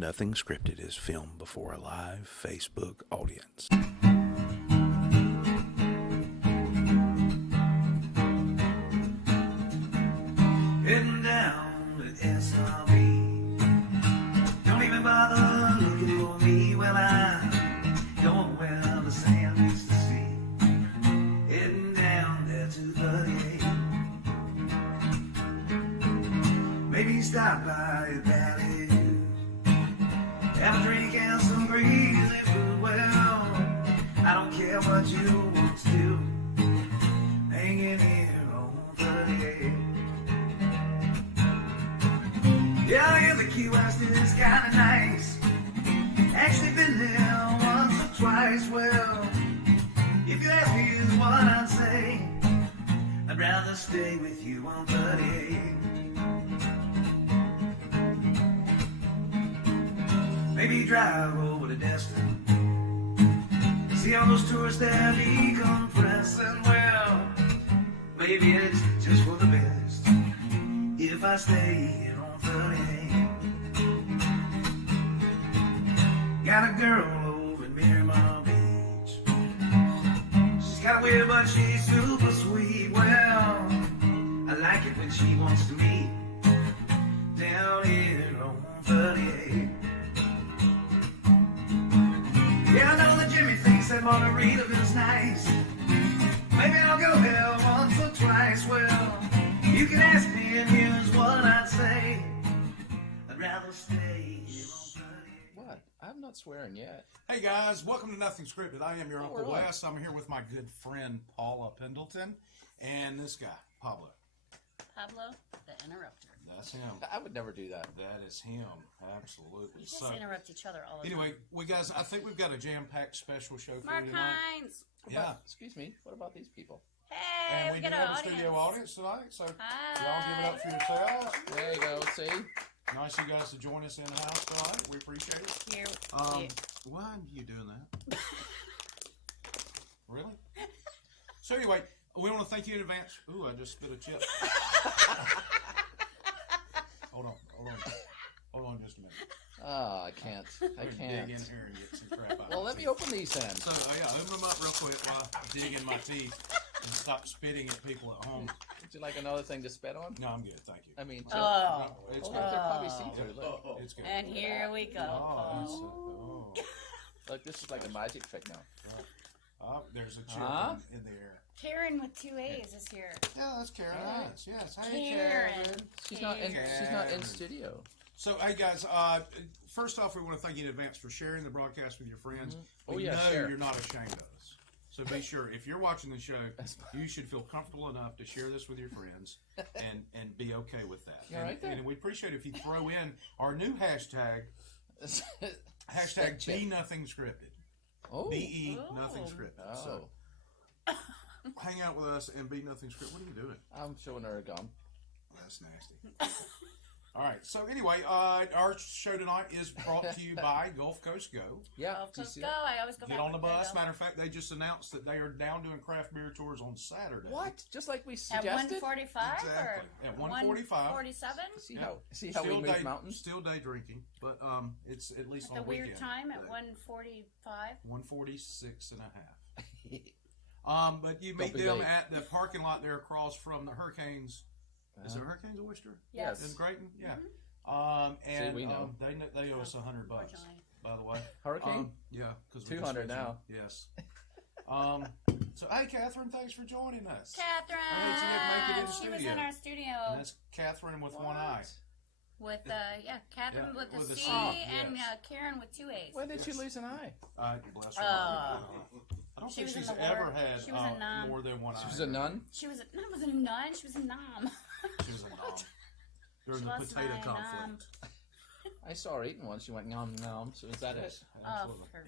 Nothing Scripted is filmed before a live Facebook audience. Heading down to SRB. Don't even bother looking for me. Well, I'm going where the sand used to see. Heading down there to 38. Maybe stop by a valley. Have a drink and some greasy food. Well, I don't care what you want to do. Hanging here on 38. Yeah, I hear the Key West is kinda nice. Actually been there once or twice. Well, if you ask me is what I'd say, I'd rather stay with you on 38. Maybe drive over to Destin. See all those tourists there decompressing. Well, maybe it's just for the best if I stay here on 38. Got a girl over in Miramar Beach. She's got a weird but she's super sweet. Well, I like it when she wants to meet down here on 38. Yeah, I know that Jimmy thinks that Margarita is nice. Maybe I'll go there once or twice. Well, you can ask me and here's what I'd say. I'd rather stay here on 38. What? I'm not swearing yet. Hey guys, welcome to Nothing Scripted. I am your Uncle we're on. Wes. I'm here with my good friend Paula Pendleton and this guy, Paula. Pablo, the interrupter. That's him. I would never do that. That is him. Absolutely. You just interrupt each other all the Anyway, time. we guys, I think we've got a jam-packed special show for Mark you tonight. Hines. Yeah. Excuse me. What about these people? Hey, And we we got do an have a audience. studio audience tonight, so Hi. y'all give it up for yourselves. There you go. See? Nice you guys to join us in the house tonight. We appreciate it. Here. Why are you doing that? Really? So anyway, we want to thank you in advance. Ooh, I just spit a chip. Hold on just a minute. Oh, I can't. I Dig can't. in here and get some crap out. Well, let me open these then. So yeah, open them up real quick while I dig in my teeth and stop spitting at people at home. Would you like another thing to spit on? No, I'm good, thank you. I mean, Oh. No, it's oh, good. they're probably see-through. Look. It's good. And here we go. Oh, Look, this is like a magic trick now. there's a chip Huh? in the air. Karen with 2 A's is here. Yeah, that's Karen. Alright. Yes. Hey, Karen. She's not in. She's not in studio. So, hey guys, first off, we want to thank you in advance for sharing the broadcast with your friends. Oh, We yeah, know share. you're not ashamed of us. So be sure, if you're watching the show, you should feel comfortable enough to share this with your friends and be okay with that. You all right there? And we appreciate it if you throw in our new hashtag Be Nothing Scripted. Oh. BE Oh. Nothing Scripted. So Oh. hang out with us and be Nothing Scripted. What are you doing? I'm showing her a gum. That's nasty. All right. So anyway, our show tonight is brought to you by Gulf Coast Go. Yeah. Gulf do you Coast see go. it? I always go Get back on the with bus. Go. Matter of fact, they just announced that they are down doing craft beer tours on Saturday. What? Just like we At suggested. 1:45 Exactly. or At 1:45. 1:47? See Yeah. how? See how we move day, mountains? Still day drinking, but it's at least At on the weird weekend. time at 1:45. 1:46 and a half. But you meet Don't be them late. at the parking lot there across from the Hurricanes. Is it Hurricanes of Worcester? Yes. In Grayton? Yeah. See, And we know. they owe us $100, Unfortunately. by the way. Hurricane. Yeah, because 200 now. Yes. So hey, Catherine, thanks for joining us. Catherine. Hey, she didn't make it in the She was studio. in our studio And that's Catherine with one eye. with Catherine Yeah, with a with a C, C, and yes. Karen with 2 A's. When did she lose an eye? Bless her. Oh. I don't She think was in she's the ever ward. had She was a nun. more than one eye. She was a nun. She was not was a nun. She was a nom. She was a nom. During She the was potato my conflict. I saw her eating one. She went nom nom. So is that it? Yes, Oh, absolutely. for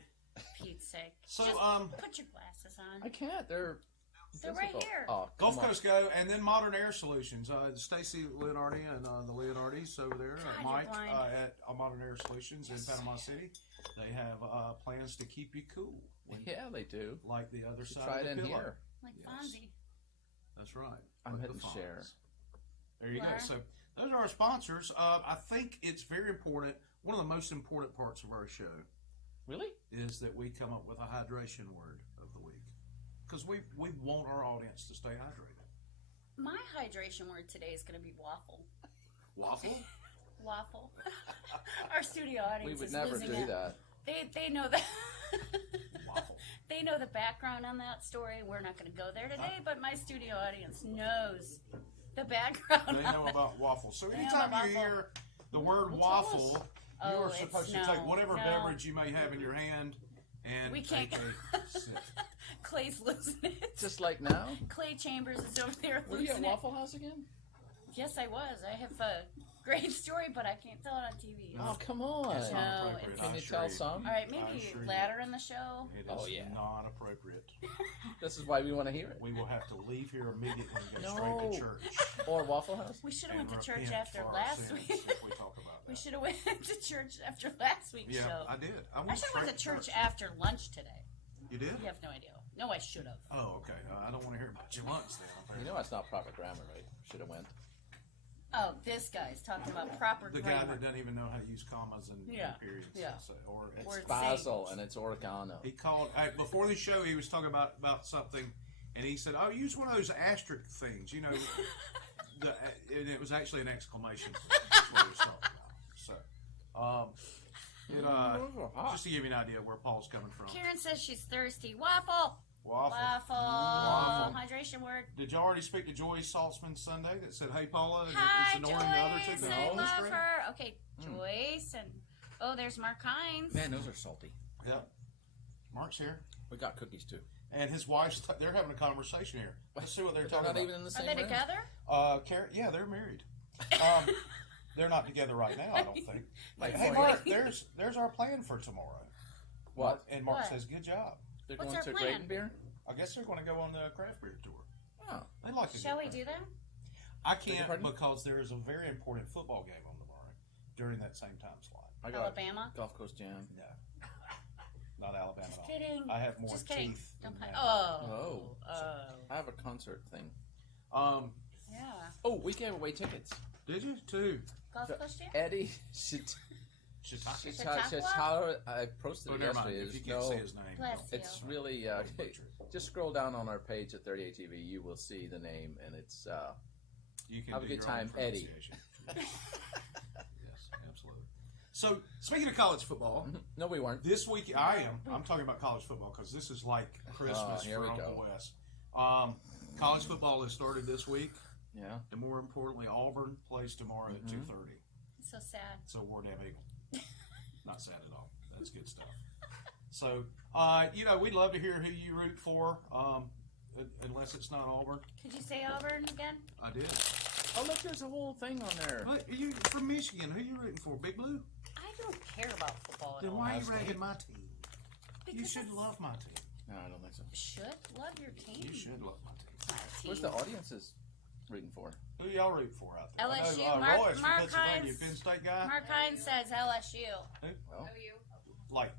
Pete's sake! So, Just put your glasses on. I can't. They're right difficult. here. Oh, Gulf come on. Coast Go, and then Modern Air Solutions. Stacy Leonardi and the Leonardis over there, God, Mike you're blind. at Modern Air Solutions in Panama City. They have plans to keep you cool, Yeah, they do. like the other side Try of it the in pillow. here. Like Yes. Fonzie. That's right. I'm Like hitting the share. Fonz. There you go. Where? So those are our sponsors. I think it's very important one of the most important parts of our show Really? is that we come up with a hydration word of the week. Because we want our audience to stay hydrated. My hydration word today is going to be waffle. Waffle? Waffle. Our studio audience We would is never losing do it. that. They know that. Waffle. They know the background on that story. We're not going to go there today, but my studio audience knows the background. They know about waffle. So They know anytime about you waffle. hear the word Well, tell us. waffle, Oh, you are it's supposed to no, take whatever no. beverage you may have in your hand and We can't take a sip. Clay's losing it. Just like now? Clay Chambers is over there Were losing you at it. Waffle House again? Yes, I was. I have a great story, but I can't tell it on TV. Oh, come on. It's No, not appropriate. it's- Can I you assure tell you. some? All right, I maybe assure you. later in the show. It is Oh, yeah. not appropriate. This is why we want to hear it. We will have to leave here immediately and go No. straight to church. Or Waffle House? We should have and went to church repent after for our last sins week. if we talk about We that. should have went to church after last week's Yeah, show. I did. I I should have went to church after lunch today. You did? You have no idea. No, I should have. Oh, okay. I don't want to hear about your lunch then. You know that's not proper grammar, right? Should have went. Oh, this guy's talking about proper The guy grammar. that doesn't even know how to use commas and Yeah, periods. yeah. So, or Or It's basil and it's oregano. he called before the show. He was talking about something, and he said, "Oh, use one of those asterisk things." You know, and it was actually an exclamation point. That's what he was talking about. So, just to give you an idea where Paul's coming from. Karen says she's thirsty. Waffle. Waffle. Waffle. Hydration word. Did you already speak to Joy Saltzman Sunday that said, "Hey, Paula, Hi, is ignoring the other two?" Joyce. No, I that's love great. her. Okay, Joyce and there's Mark Hines. Man, those are salty. Yep. Mark's here, We got cookies too. and his wife's. They're having a conversation here. Let's see what they're They're talking not about. even in the Are same they room. together? Karen, yeah, they're married. They're not together right now, I don't think. Like, Hey, for Mark, you. there's our plan for tomorrow. What? And Mark What? says, "Good job." They're What's going our to plan? Graton Beer? I guess they're going to go on the craft beer tour. Oh. They like to. Shall we do that? I Beg your can't pardon? because there is a very important football game on tomorrow during that same time slot. I got Alabama? Gulf Coast Jam. No, not Alabama at all. Kidding. I have more Just kidding. teeth Don't than play. that. Oh. I have a concert thing. Yeah. Oh, we gave away tickets. Did you too? Golf Coast Jam? Eddie Shiitake. Shitara, I posted Oh, it never mind. yesterday. If you It's can't no- say his name, Bless don't. you. It's really just scroll down on our page at 38 TV. You will see the name, and it's You can Have a do good your own time, Eddie. pronunciation. Yes, absolutely. So, speaking of college football, no, we weren't. this week I'm talking about college football because this is like Christmas here for we Uncle go. Wes. College football has started this week, Yeah. and more importantly, Auburn plays tomorrow at 2:30. So sad. So War Damn Eagle. Not sad at all. That's good stuff. So, we'd love to hear who you root for, unless it's not Auburn. Could you say Auburn again? I did. Oh, look, there's a whole thing on there. But you from Michigan. Who you rooting for? Big Blue? I don't care about football at Then all. why are you Ohio State. ragging my team? You Because should it's- love my team. No, I don't think so. Should love your team. You should love my team. My Where's team. the audiences rooting for? Who y'all root for out there? LSU, I know, Mark- Roy's from Mark Pennsylvania, Hines. Penn State guy. Mark Hines says LSU. Well, Like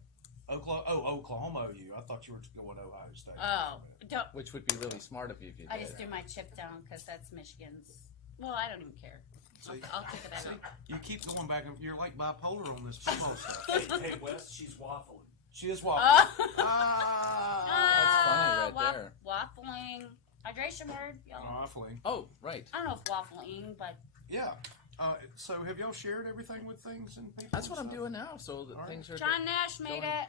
Oklahoma OU. I thought you were going Ohio State. Oh, don't. which would be really smart of you if you did. I just do my chip down because that's Michigan's. Well, I don't even care. I'll take it back up. You keep going back and you're like bipolar on this football stuff. Hey, Wes, she's waffling. She is waffling. That's funny right there. Waffling. Hydration word, y'all. Waffling. Oh, right. I don't know if waffling, but Yeah. So have y'all shared everything with things and people? That's what and I'm stuff? doing now. So that All right. things are. John Nash made Going- it.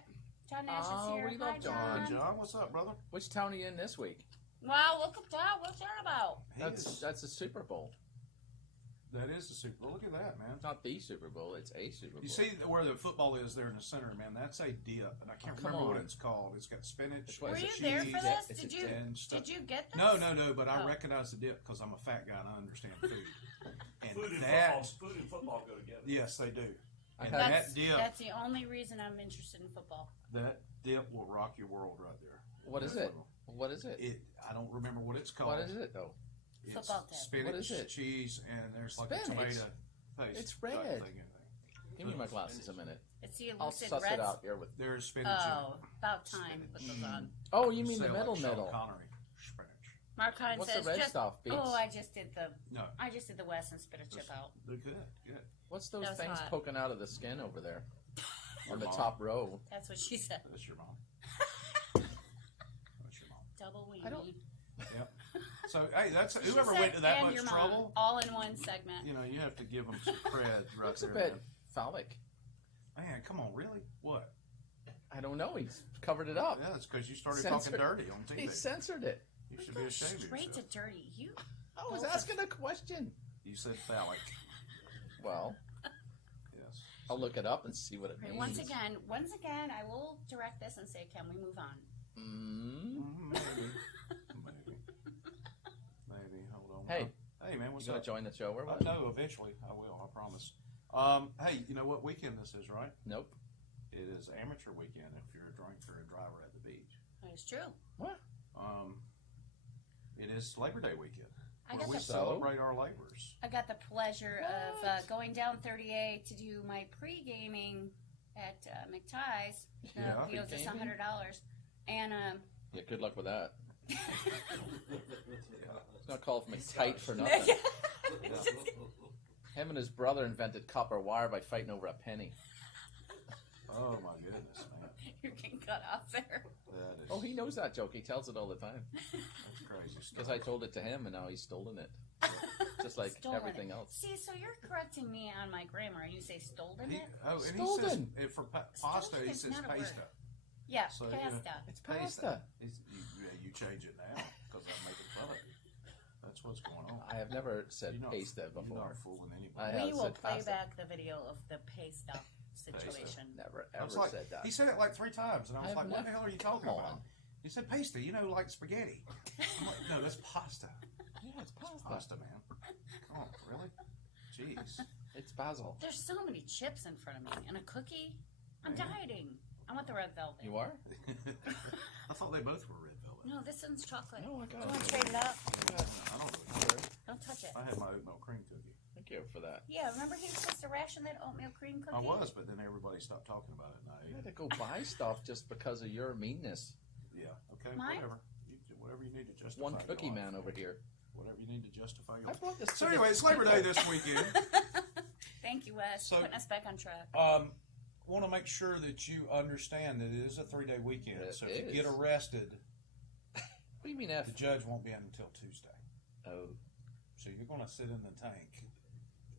John Nash Oh, is here. we Hi, love John. Hey, John, what's up, brother? Which town are you in this week? Wow, look at that. What's that about? That's a Super Bowl. That is the Super Bowl. Look at that, man. It's not the Super Bowl. It's a Super Bowl. You see where the football is there in the center, man? That's a dip, and I can't Oh, come remember what on. it's called. It's got spinach, It's what Were is you it, there cheese, for this? It's a Did you? and stuff. Did you get this? No, but I Oh. recognize the dip because I'm a fat guy and I understand food. And Food and football go together. yes, they do. I And had- That's, that dip, that's the only reason I'm interested in football. that dip will rock your world right there. What is it? What is it? I don't remember what it's called. What is it though? It's Football dip. spinach, What is it? cheese, and there's like Spinach? a tomato paste. It's type red. thing in there. Give me my glasses a minute. It's the I'll elusive suss red. it out here with. There's spinach. Oh, about time you put those on. Oh, you mean the Say like middle Sean middle? Connery. Spinach. Mark Hines What's says the red just. stuff? Beets? Oh, I just did the No. West and spit a chip out. They're good. What's those That was things hot. poking out of the skin over there? On the mom. top row. That's what she said. That's your mom. That's your mom. Double weenie. I don't- Yep. So hey, that's She whoever said, went to that and much your mom, trouble. all in one segment. You know, you have to give them some cred right Looks a there. bit phallic. Man, come on, really? What? I don't know. He's covered it up. Yeah, that's because you started Censored. talking dirty on TV. He censored it. You should Go be ashamed of straight to yourself. dirty. You. I was Both of- asking a question. You said phallic. Well, Yes. I'll look it up and see what it Okay, means. once again, I will direct this and say, can we move on? Maybe. Maybe. Hold on. Hey. Hey, man, what's You gonna up? join the show or what? No, eventually I will. I promise. Hey, you know what weekend this is, right? Nope. It is amateur weekend if you're a drinker or a driver at the beach. That is true. What? It is Labor Day weekend. I Where got we the celebrate our labors. I got the pleasure What? of going down 38 to do my pre-gaming at McTie's. Yeah, he owes us pre-gaming? $100, and Yeah, good luck with that. It's not called McTight for nothing. Him and his brother invented copper wire by fighting over a penny. Oh my goodness, man. You're getting cut off there. That is Oh, he knows that joke. He tells it all the time. that's crazy stuff. Because I told it to him, and now he's stolen it. Just like Stolen everything it. else. See, so you're correcting me on my grammar, and you say stolen He, it? oh, and he says Stolen. for pasta, Stolen he is says not a word. pasta. Yeah, So, pasta. It's Pasta. pasta. You change it now because I'm making fun of you. That's what's going on. I have never said You're not- pasta You're before. not fooling anybody. I have We will said play pasta. back the video of the pasta situation. Never I ever was like, said that. he said it like 3 times, and I was I have like, "What the never- hell are you talking come about?" on. He said, "Pasta, you know, like spaghetti." I'm like, "No, that's pasta. Yeah, it's pasta. Pasta, man. Come on, really? Jeez." It's basil. There's so many chips in front of me, and a cookie. I'm dieting. I want the red velvet. You are? I thought they both were red velvet. No, this one's chocolate. No, I Do got you want to it. trade it up? I don't really care. Don't touch it. I had my oatmeal cream cookie. Thank you for that. Yeah, remember he was supposed to ration that oatmeal cream cookie? I was, but then everybody stopped talking about it, and I I ate had it. to go buy stuff just because of your meanness. Yeah, okay, Mine? whatever. Whatever you need to justify. One your cookie life. man over here. Whatever you need to justify your I life. brought this. So to the anyway, it's Labor Day people. this weekend. Thank you, Wes, So- putting us back on track. Want to make sure that you understand that it is a 3-day weekend. It So if you is. get arrested, What do you mean F? the judge won't be in until Tuesday. Oh, So you're going to sit in the tank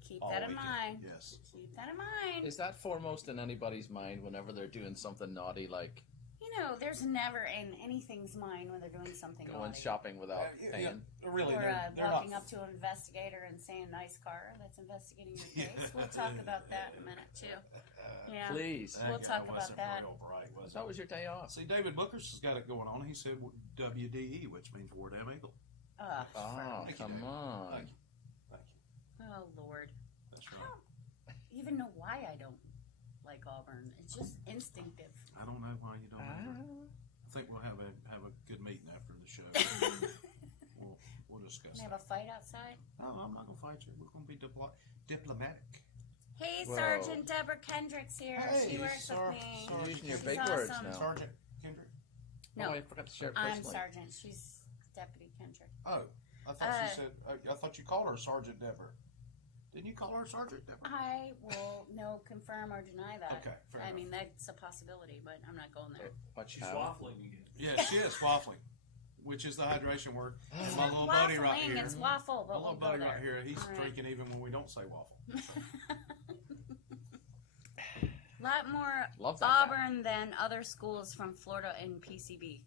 Keep all that in weekend. mind. Yes. Keep that in mind. is that foremost in anybody's mind whenever they're doing something naughty, like You know, there's never in anything's mind when they're doing something going naughty. shopping without paying? Really, Or they're walking not. up to an investigator and saying, nice car that's investigating your case. We'll talk about that in a minute, too. Yeah. Please. That We'll guy talk about wasn't that. real bright, was That was your day off. See, David Booker's has got it going on. He said WDE, which means War Damn Eagle. Oh, Thank you, come David. on. Thank you. Thank you. Oh, Lord. That's I right. don't even know why I don't like Auburn. It's just instinctive. I don't know why you don't. either. Ah. I think we'll have a good meeting after the show. we'll discuss Can I have that. a fight outside? No, I'm not gonna fight you. We're gonna be diplomatic. Hey, Whoa. Sergeant Deborah Kendrick's here. she Hey, works with me. You're using your She's big words awesome. now. Sergeant Kendrick. No, Oh, I forgot to share it I'm personally. Sergeant. She's Deputy Kendrick. Oh, I thought she said. I thought you called her Sergeant Deborah. Didn't you call her Sergeant Deborah? I will no confirm or deny that. Okay, fair I enough. mean, that's a possibility, but I'm not going there. Watch She's out. waffling again. Yeah, she is waffling, which is the hydration word. It's My not little buddy right waffling, here. It's waffle, My but little we'll go buddy there. right here. He's All right. drinking even when we don't say waffle. lot more Love that guy. Auburn than other schools from Florida and PCB.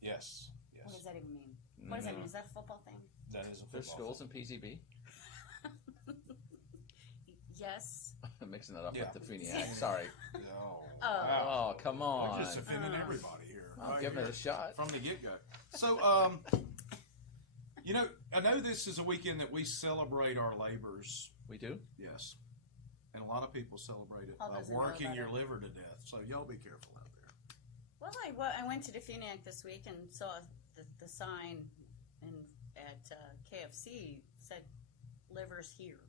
Yes. What does Yes. that even mean? What does that mean? Is that a football thing? That is a There's football. schools in PCB. Yes. I'm mixing that up Yeah. with the Funiac. Sorry. Oh, Oh. wow. Oh, come We're on. just offending everybody here. I'm right giving here it a shot. from the get-go. So, you know, I know this is a weekend that we celebrate our labors. We do? Yes. And a lot of people celebrate it Paul by doesn't know working about your it. liver to death. So y'all be careful out there. Well, I went to the Funiac this week and saw the sign at KFC said livers here.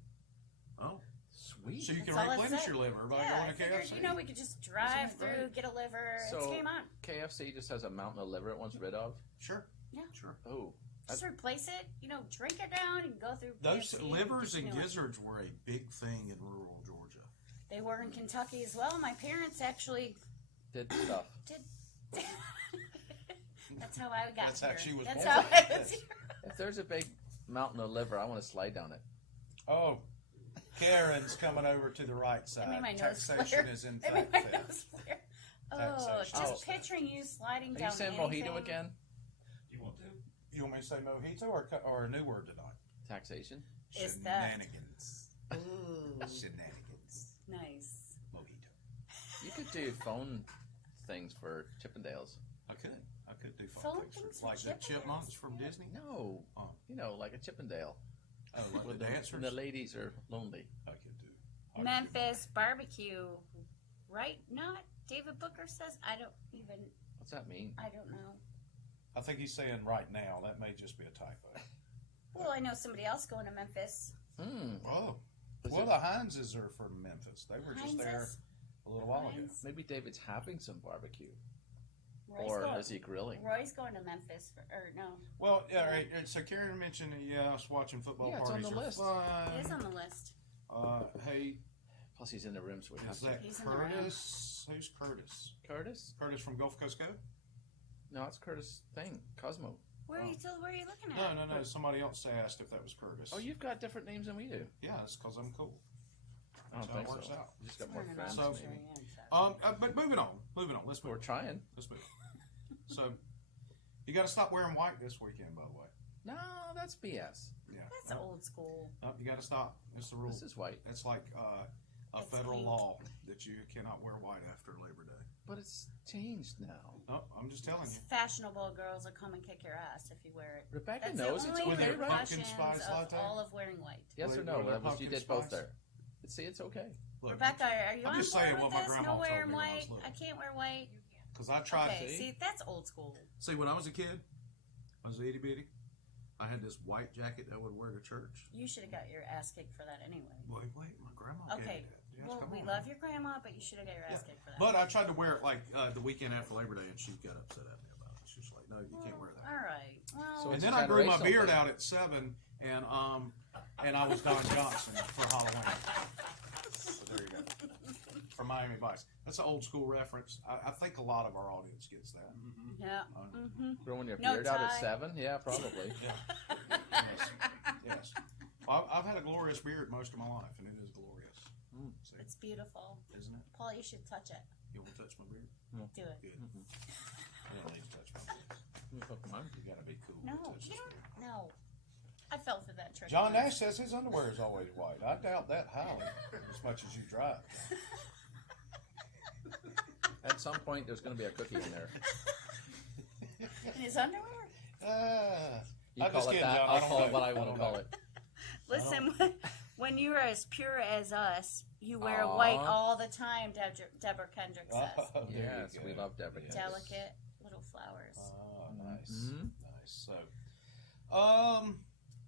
Oh, Sweet. so you can That's all it replenish said. your liver by Yeah, I going to figured, KFC. you know, we could just drive Isn't that through, great? get a liver. So- It's game on. KFC just has a mountain of liver it wants rid of. Sure. Yeah. Sure. Oh, Just replace it. Drink it down and go through. Those KFC livers and get new ones. gizzards were a big thing in rural Georgia. They were in Kentucky as well. My parents actually Did stuff. did. That's how I got That's here. how she was That's born. how I was here. If there's a big mountain of liver, I want to slide down it. Oh, Karen's coming over to the right side. That made my nose Taxation flare. is in That fact made my theft. nose flare. Oh, Taxation. just Oh. picturing you sliding Are down you saying anything. mojito again? Do you want to? You want me to say mojito or a new word tonight? Taxation. Is theft. Shenanigans. Ooh, Shenanigans. nice. Mojito. You could do phone things for Chippendales. I could do Phone things things like for the Chippendales? chipmunks from Disney. No, Oh. like a Chippendale. Oh, like When the dancers. when the ladies are lonely. I could do. I could do Memphis barbecue, right? Not David Booker says. I don't What's that mean? know. I think he's saying right now. That may just be a typo. Well, I know somebody else going to Memphis. Oh. Is Well, it- the Hineses are from Memphis. They were just there Heinz's? a little while ago. Heinz? Maybe David's having some barbecue. Roy's Or going, is he grilling? Roy's going to Memphis or no? Well, yeah, right. So Karen mentioned, us watching football Yeah, it's on parties the are list. fun. It is on the list. Hey, Plus he's in the room, so we have is to. that He's in the room. Curtis? Who's Curtis? Curtis? Curtis from Gulf Coast Go? No, it's Curtis thing. Cosmo. Where are you looking No, at? no, no. Somebody else asked if that was Curtis. Oh, you've got different names than we do. Yeah, it's because I'm cool. I don't That's how it think works so. out. You just got more Turn it friends. on. So- maybe. But moving on. Let's We're move. trying. Let's move. So, you got to stop wearing white this weekend, by the way. No, that's BS. Yeah. That's old school. You got to stop. It's the rule. This is white, It's like a It's federal pink. law that you cannot wear white after Labor Day. but it's changed now. No, I'm just telling you. Fashionable girls will come and kick your ass if you wear it. Rebecca That's knows the it's only With okay, their right? pumpkin repercussions spice of latte? all of wearing white. Yes or With no? their That was, you pumpkin did both spice? there. See, it's okay. Look, Rebecca, are you I'm on just board saying with what my this? grandma No told wearing me when I was white. little. I can't wear white. because I tried Okay, to. see, that's old school. See, when I was a kid, I was itty bitty. I had this white jacket that I would wear to church. You should have got your ass kicked for that anyway. Wait, my grandma gave Okay, me that. Yes, well, come we on, love man. your grandma, but you should have got your ass kicked for that. But I tried to wear it like the weekend after Labor Day, and she got upset at me about it. She was like, "No, you can't wear that." All right. Well, So And it's then a I grew my generational beard thing. out at 7, and I was Don Johnson for Halloween. So there you go. From Miami Vice. That's an old school reference. I think a lot of our audience gets that. yeah. Growing your No beard out at tie. 7? Yeah, probably. Yes. Yes. Well, I've had a glorious beard most of my life, and it is glorious. See, It's beautiful. isn't it? Paul, you should touch it. You want to touch my beard? Do it. Good. I don't need to touch my beard. Oh, come on. You gotta be cool No, to touch you this don't. beard. No. I fell for that trick. John once. Nash says his underwear is always white. I doubt that highly, as much as you drive. At some point, there's going to be a cookie in there. In his underwear? You I'm call just it kidding, that. John. I I'll don't call know. it what I I want don't to call know. it. Listen, when you're as pure as us, you wear Aw. white all the time, Deborah Kendrick says. Oh, there you Yes, go. we love Deborah. Yes. Delicate little flowers. Oh, nice. Mhm. Nice. So,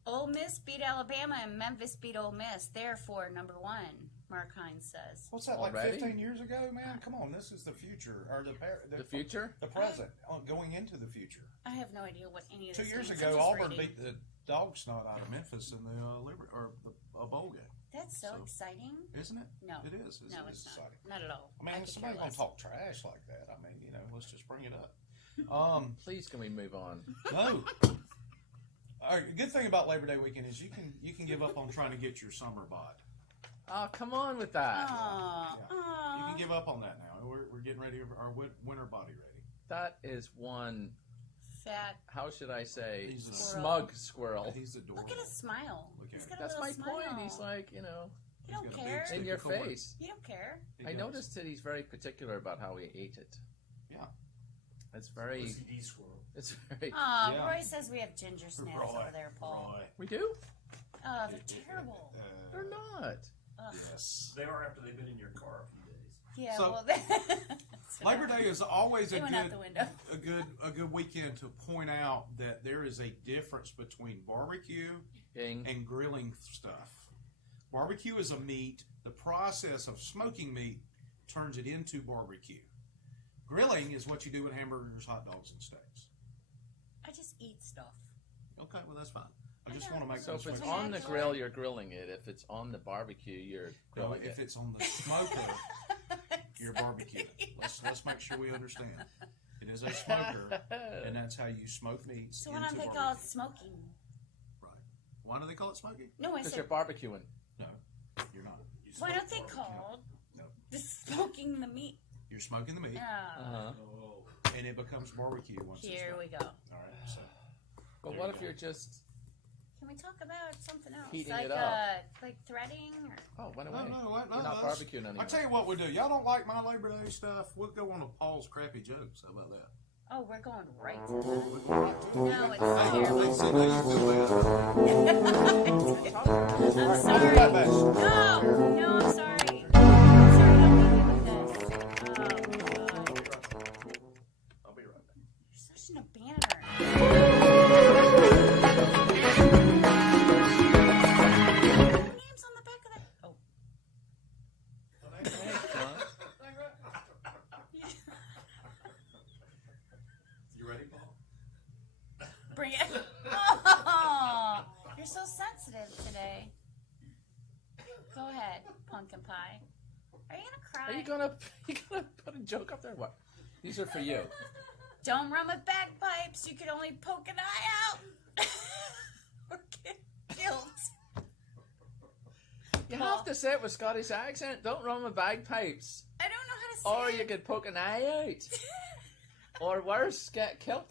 Ole Miss beat Alabama and Memphis beat Ole Miss. Therefore, number one, Mark Hines says. what's that, like Already? 15 years ago, man? Come on, this is the future. Or The future? The present. Going into the future. I have no idea what any of 2 this years means. ago, I'm just Auburn reading. beat the dog snot out of Memphis in the bowl game. That's so So- exciting. Isn't it? No. It is. No, it's not. exciting. Not at all. I mean, could somebody's care going less. to talk trash like that. I mean, let's just bring it up. Please, can we move on? No. All right, good thing about Labor Day weekend is you can give up on trying to get your summer bod. Oh, come on with that. Aw, Yeah. You aw. can give up on that now. We're getting ready, our winter body ready. That is one, Fat. how should I say, He's a smug squirrel. He's adorable. Look at his smile. Look at He's him. got a That's little my smile. point. He's like, You don't He's got a big care. stick. in your of corn. face. You don't care. He I does. noticed that he's very particular about how he ate it. Yeah. It's very, OCD squirrel. it's very, Aw, Yeah. Roy says we have ginger snaps over there, Paul. Roy. we do? Oh, they're terrible. They're not. Ugh. Yes. They are after they've been in your car a few days. Yeah, So, well, Labor Day is always They went out the window. a good weekend to point out that there is a difference between barbecue Ding. and grilling stuff. Barbecue is a meat. The process of smoking meat turns it into barbecue. Grilling is what you do with hamburgers, hot dogs, and steaks. I just eat stuff. Okay, well that's fine. I just want to make So if it's switch. on the grill, you're grilling it. If it's on the barbecue, you're No, grilling if it. it's on the smoker, you're barbecuing. Let's make sure we understand. It is a smoker, and that's how you smoke meats. So why into don't they barbecue. call it smoking? Right. Why do they call it smoking? No, I Because said, you're barbecuing. No, you're not. You why smoke don't they barbecue. call No, the smoking the meat? you're smoking the meat, Yeah. Oh. and it becomes barbecue once it's Here done. we go. All right. So But There what you if go. you're just... Can we talk about something else? Heating like, it up. like threading? Or... Oh, went no, away. no, We're not that's- barbecuing anymore. I tell you what we do. Y'all don't like my Labor Day stuff? We'll go on to Paul's crappy jokes. How about that? Oh, we're going right to that. No, No, it's Hey, terrible. see, now you feel bad. I'm I'll sorry. be right back. No, I'm sorry. I'm sorry, don't leave me with this. Oh, God. I'll be right back. You're such an abandoner. Name's on the back of that. Oh. You ready, Paul? Bring it. Oh, you're so sensitive today. Go ahead, pumpkin pie. Are you gonna cry? Are you gonna put a joke up there? What? These are for you. Don't run with bagpipes. You can only poke an eye out or get killed. You have to say it with Scottish accent. Don't run with bagpipes. I don't know how to say Or it. you could poke an eye out. Or worse, get killed.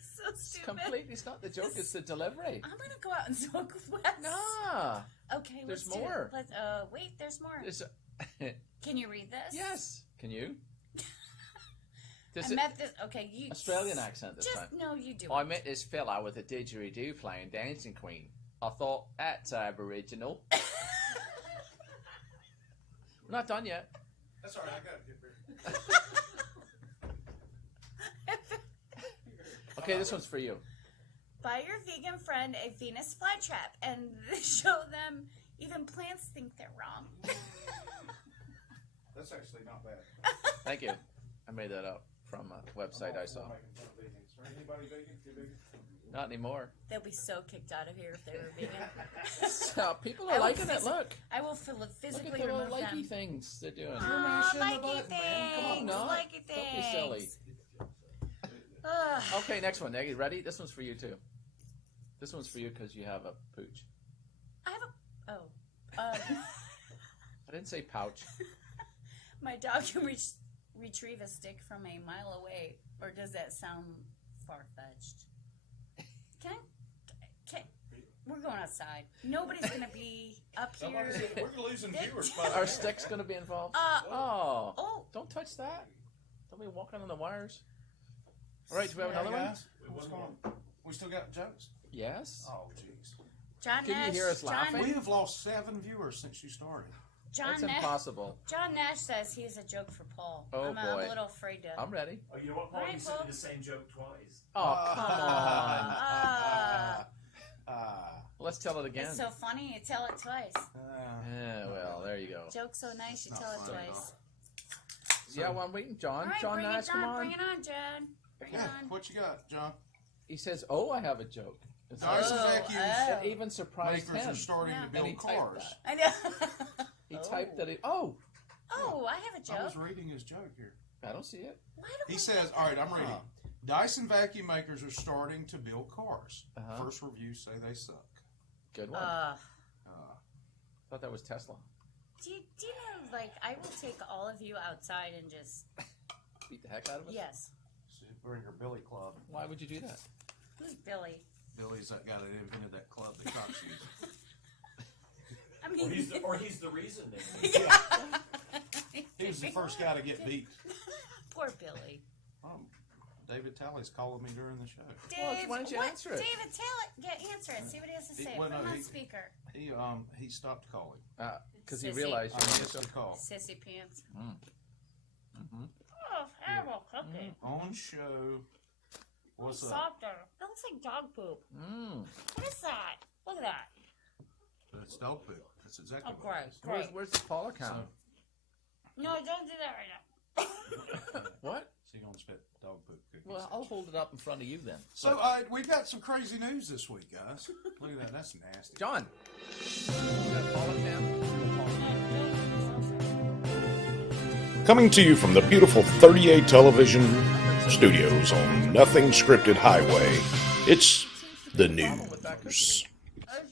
So It's stupid. completely, it's not the joke, it's the delivery. I'm gonna go out and smoke with Wes. Nah. Okay, There's let's do more. it. Let's, wait, there's more. It's, Can you read this? yes. Can you? I This is met this. Okay, you. Australian accent this Just time. no, you do. I met this fella with a didgeridoo playing Dancing Queen. I thought, that's Aboriginal. We're not done yet. That's all right. I got it. Okay, this one's for you. Buy your vegan friend a Venus flytrap and show them even plants think they're wrong. That's actually not bad. Thank you. I made that up from a website I saw. Anybody vegan? You vegan? Not anymore. They'll be so kicked out of here if they were vegan. So, people I are will liking it. phys- Look. I will Look physically at the little remove likey them. things they're doing. Oh, mashing the likey button, man. Come on, things, no. likey Don't be silly. things. Ugh. Okay, next one. Neggy, ready? This one's for you too. This one's for you because you have a pooch. I have a. Oh. I didn't say pouch. My dog can retrieve a stick from a mile away. Or does that sound far fetched? Can we're going outside. Nobody's gonna be up here. We're losing viewers. Our stick's gonna be involved. Oh, Oh, don't touch that. Don't be walking on the wires. All right, do we have another one? Guys, what's going on? We still got jokes? Yes. Oh, jeez. John Can you Nash. hear us laughing? We have lost 7 viewers since you started. John That's Nash. impossible. John Nash says he has a joke for Paul. Oh, I'm boy. a little afraid to. I'm ready. Oh, you know what, Paul? Right, You sent Paul? me the same joke twice. Oh, come on. Ah, Let's tell it again. it's so funny. You tell it twice. Yeah, well, there you go. Joke's so nice. You Not tell it funny at twice. Yeah, well, I'm waiting. John. All right, John bring Nash, it come on. on. Bring it on, John. Bring it Yeah, on. what you got, John? He says, "Oh, I have a joke." It's Dyson Oh, vacuums oh. It even surprised makers him. are starting Yeah. to And build he typed cars. that. I know. He typed that. Oh, Oh, I have a I was joke. reading his joke here. I don't see it. Why don't He we says, get all right, that? I'm reading. Oh. Dyson vacuum makers are starting to build cars. Uh-huh. First reviews say they suck. Good one. Thought that was Tesla. Do you know, like, I will take all of you outside and just, Beat the heck out of us. yes. Bring her Billy Club. Why would you do that? Who's Billy? Billy's that guy that invented that club that cops use. I Or mean, he's the reason. Then. He was the first guy to get beat. Poor Billy. David Talley's calling me during the show. Dave, why don't you what? answer it? David, answer it. See what he has to say. Well, Put him no, on he- speaker. He stopped calling. Because he Sissy. realized I you missed the call. Sissy pants. Mm-hmm. Oh, terrible cooking. On show. What's up? Softer. That looks like dog poop. Mm. What is that? Look at that. It's dog poop. That's exactly Oh, what it great. is. Where's the Paula count? No, don't do that right now. What? So you're gonna spit dog poop cookies. Well, I'll hold it up in front of you then. So we've got some crazy news this week, guys. Look at that. That's nasty. John. You got Paula cam? Coming to you from the beautiful 38 television studios on Nothing Scripted Highway, it's the news. It's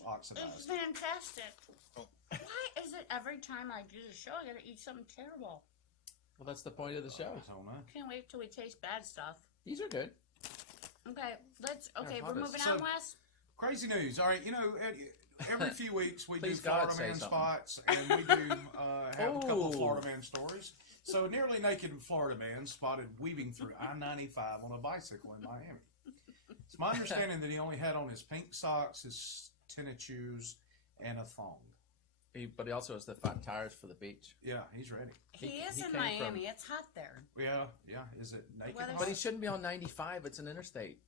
Oxidized. fantastic. Why is it every time I do the show, I gotta eat something terrible? Well, that's the point of the show. I don't know. Can't wait till we taste bad stuff. These are good. Okay, Yeah, we're moving so- on, Wes. Crazy news. All right, every few weeks we do Please, God, Florida say Man something. spots, and we do have a couple of Ooh. Florida Man stories. So, nearly naked Florida man spotted weaving through I-95 on a bicycle in Miami. It's my understanding that he only had on his pink socks, his tennis shoes, and a thong. But he also has the fat tires for the beach. Yeah, he's ready. He is he in came Miami. from- it's hot there. Yeah. Is it naked? Weather's- hot? But he shouldn't be on 95. It's an interstate.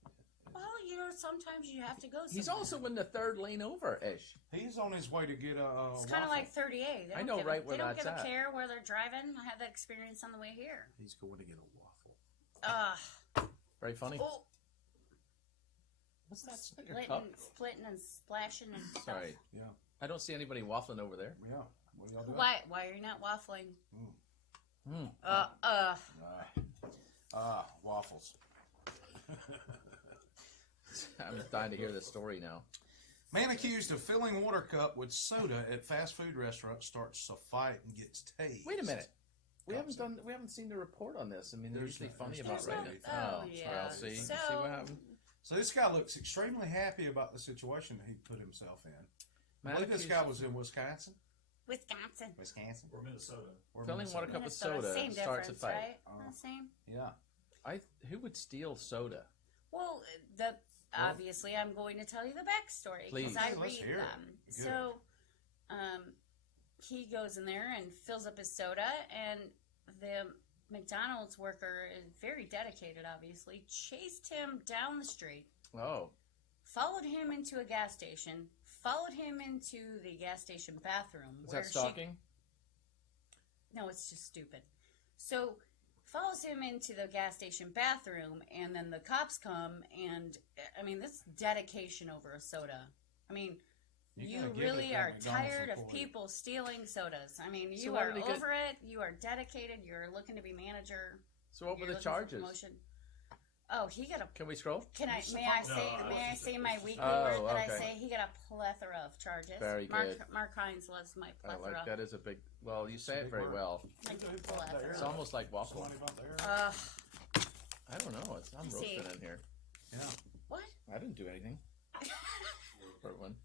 Well, sometimes you have to go somewhere. He's also in the third lane over-ish. He's on his way to get a It's kind of like 38. They I don't know give right a, where They don't that's give a at. care where they're driving. I had that experience on the way here. He's going to get a waffle. Very funny. Oh, What's that? Is that your cup? splitting and splashing and stuff. Sorry. Yeah. I don't see anybody waffling over there. Yeah. What are y'all doing? Why are you not waffling? Waffles. I'm just dying to hear this story now. Man accused of filling water cup with soda at fast food restaurant starts a fight and gets tased. Wait a minute. We haven't seen the report on this. I mean, they're There's usually no- funny there's about no- writing it. oh, Sorry, yeah. I'll see. So- See what happened. So this guy looks extremely happy about the situation that he put himself in. I Man believe this accused guy of was in Wisconsin. Wisconsin. Or Minnesota. Or filling Minnesota. water cup with Minnesota. soda Same starts a difference, fight. right? Oh. Same. Yeah. Who would steal soda? Well, obviously, I'm going to tell you the backstory Please. because I Okay, let's read hear it. them. Good. So, he goes in there and fills up his soda, and the McDonald's worker is very dedicated. Obviously, chased him down the street, Oh, followed him into a gas station, followed him into the gas station bathroom. is that stalking? No, it's just stupid. So, follows him into the gas station bathroom, and then the cops come, and I mean, this dedication over a soda. I mean, you gotta give really it are that McDonald's tired of employee. people stealing sodas. I mean, So you why are did he get- over it. You are dedicated. You're looking to be manager. So what were You're the looking for charges? promotion. Oh, he got a. Can we scroll? Can I? It's May the I No, say? I May was I just- say my weekly Oh, word that I okay. say? He got a plethora of charges. Very good. Mark Hines loves my I plethora. like that is a big. Well, you say it big very word. well. I do Who bought plethora. that? It's almost like waffle. Somebody about there? I don't know. I'm See. roasting in here. Yeah. What? I didn't do anything. For one.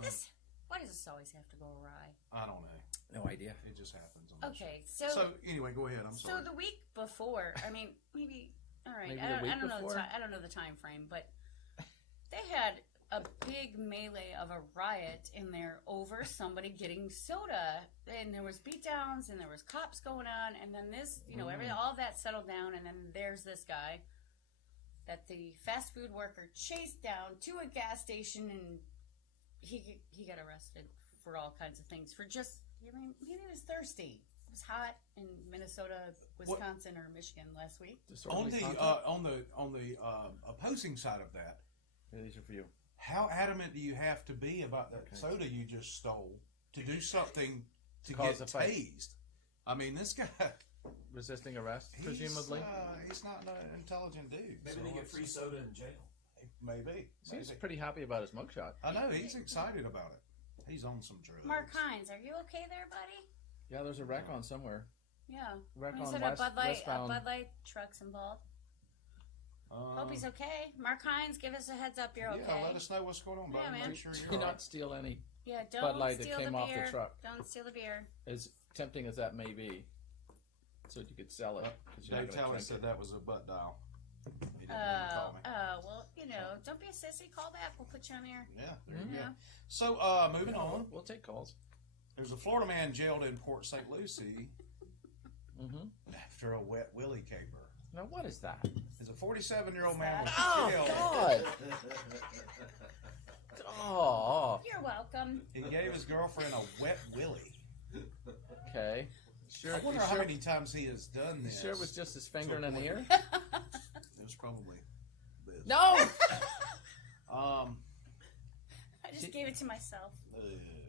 This? Why does this always have to go awry? I don't know. No idea. It just happens. On this Okay, show. so So anyway, go ahead. I'm sorry. so the week before, I mean, maybe all right. Maybe I the don't, week I don't know. before? I don't know the time frame, but they had a big melee of a riot in there over somebody getting soda, and there was beatdowns, and there was cops going on, and then this, all of that settled down, and then there's this guy that the fast food worker chased down to a gas station, and he got arrested for all kinds of things for just. I mean, maybe he was thirsty. It was hot in Minnesota, Wisconsin, or Michigan last week. on Disorderly the conduct? on the opposing side of that, Yeah, these are for you. how adamant do you have to be about that soda you just stole to do something to Cause get a fight. tased? I mean, this guy. Resisting arrest, presumably. He's not an intelligent dude. Maybe so they get it's- free soda in jail. Maybe. Seems maybe. pretty happy about his mugshot. I know he's excited about it. He's on some drugs. Mark Hines, are you okay there, buddy? Yeah, there's a wreck on somewhere. Yeah. Wreck He on said west, a westbound. Bud Light truck's involved. Hope he's okay. Mark Hines, give us a heads up. You're okay. Yeah, let us know what's going on, buddy. Yeah, man. Make sure Do you're all not right. steal any. Yeah, Bud don't Light that steal came the off the beer. truck. Don't steal the beer. As tempting as that may be, so that you could sell it. 'cause you're not Dave gonna Talley drink said it. that was a butt dial. He didn't even call me. Well, don't be a sissy. Call back. We'll put you on air. Yeah, there you Yeah. go. So, moving on. We'll take calls. There's a Florida man jailed in Port St. Lucie Mm-hmm. after a wet Willie caper. Now, what is that? There's a 47-year-old man was Oh, jailed. God! Oh, You're welcome. He gave his girlfriend a wet Willie. okay. Sure. I wonder you how sure, many times he has done you this. sure it was just his finger in an ear? It was probably this. No! I just gave it to myself.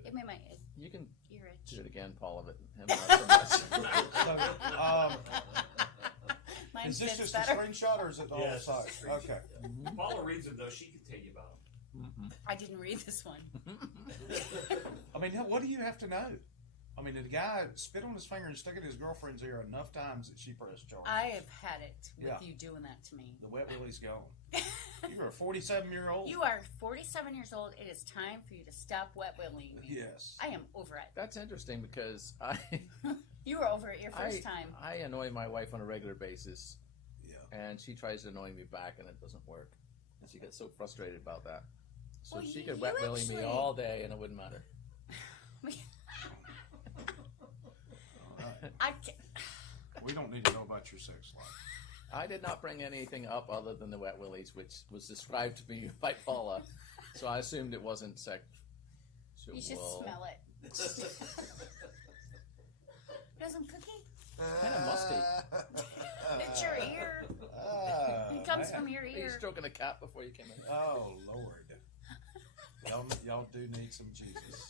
It made my You can ear itch. do it again, Paul, of it. Him not so much. Mine Is this fits just better. a screenshot or is it all Yes, sides? it's a screenshot. Okay. Paula reads them though. She can tell you about them. I didn't read this one. I mean, what do you have to know? I mean, did the guy spit on his finger and stick it in his girlfriend's ear enough times that she pressed charges? I have had it with Yeah. you doing that to me. The wet Willie's gone. You're a 47-year-old? You are 47 years old. It is time for you to stop wet willing me. Yes. I am over it. That's interesting because You were over it your first time. I annoy my wife on a regular basis, Yeah. and she tries to annoy me back, and it doesn't work. And she gets so frustrated about that. So Well, she you- could you wet willy me actually- all day, and it wouldn't matter. I ca- We don't need to know about your sex life. I did not bring anything up other than the wet willies, which was described to me by Paula. So I assumed it wasn't sexual. you should smell it. Got some cookie? Kind of musty. It's your ear. It comes from your Are you ear. stroking a cat before you came in? Oh, Lord. Y'all do need some Jesus.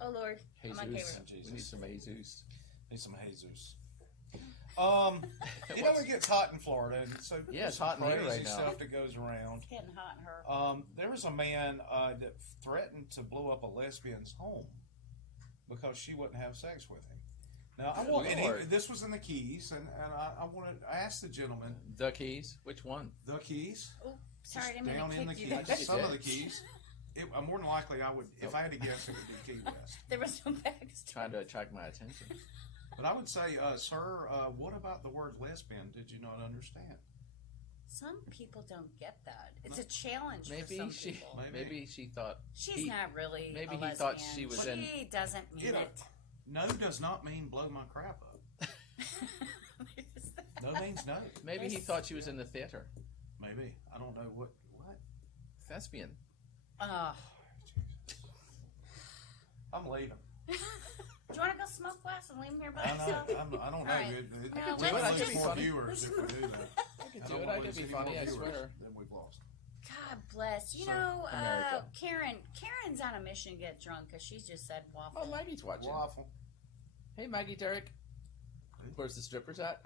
Oh Lord, I'm okay Jesus. with it. We need some Jesus. Need some Jesus. You know it gets hot in Florida, and so Yeah, there's it's some hot in here crazy right now. stuff that goes around. It's getting hot in her. There was a man that threatened to blow up a lesbian's home because she wouldn't have sex with him. Now, Good Lord. this was in the Keys, and I asked the gentleman, The keys? Which one? the Keys, Oh, sorry, I just didn't mean down to in the kick you. Keys, I bet you some of the did. Keys. More than likely, I would, if I had to guess, it would be Key West. There was no bags. Trying to attract my attention. But I would say, sir, what about the word lesbian? Did you not understand? Some people don't get that. It's a challenge for Maybe some she. people. Maybe she thought. She's he- not really. maybe a he thought lesbian. she was She in- doesn't mean it. No does not mean blow my crap up. No means no. Maybe he thought she was in the theater. Maybe. I don't know what. Thespian. Oh. I'm leaving. Do you want to go smoke Wes and leave him here by I himself? don't know. All right. We Well, would let's lose just- more viewers if we do that. I could I do don't it. wanna I could lose be any funny. more I viewers swear. than we've lost. God bless. You So, know, America. Karen's on a mission to get drunk because she's just said waffle. Oh, Maggie's watching. Waffle. Hey, Maggie, Derek. Where's the strippers at?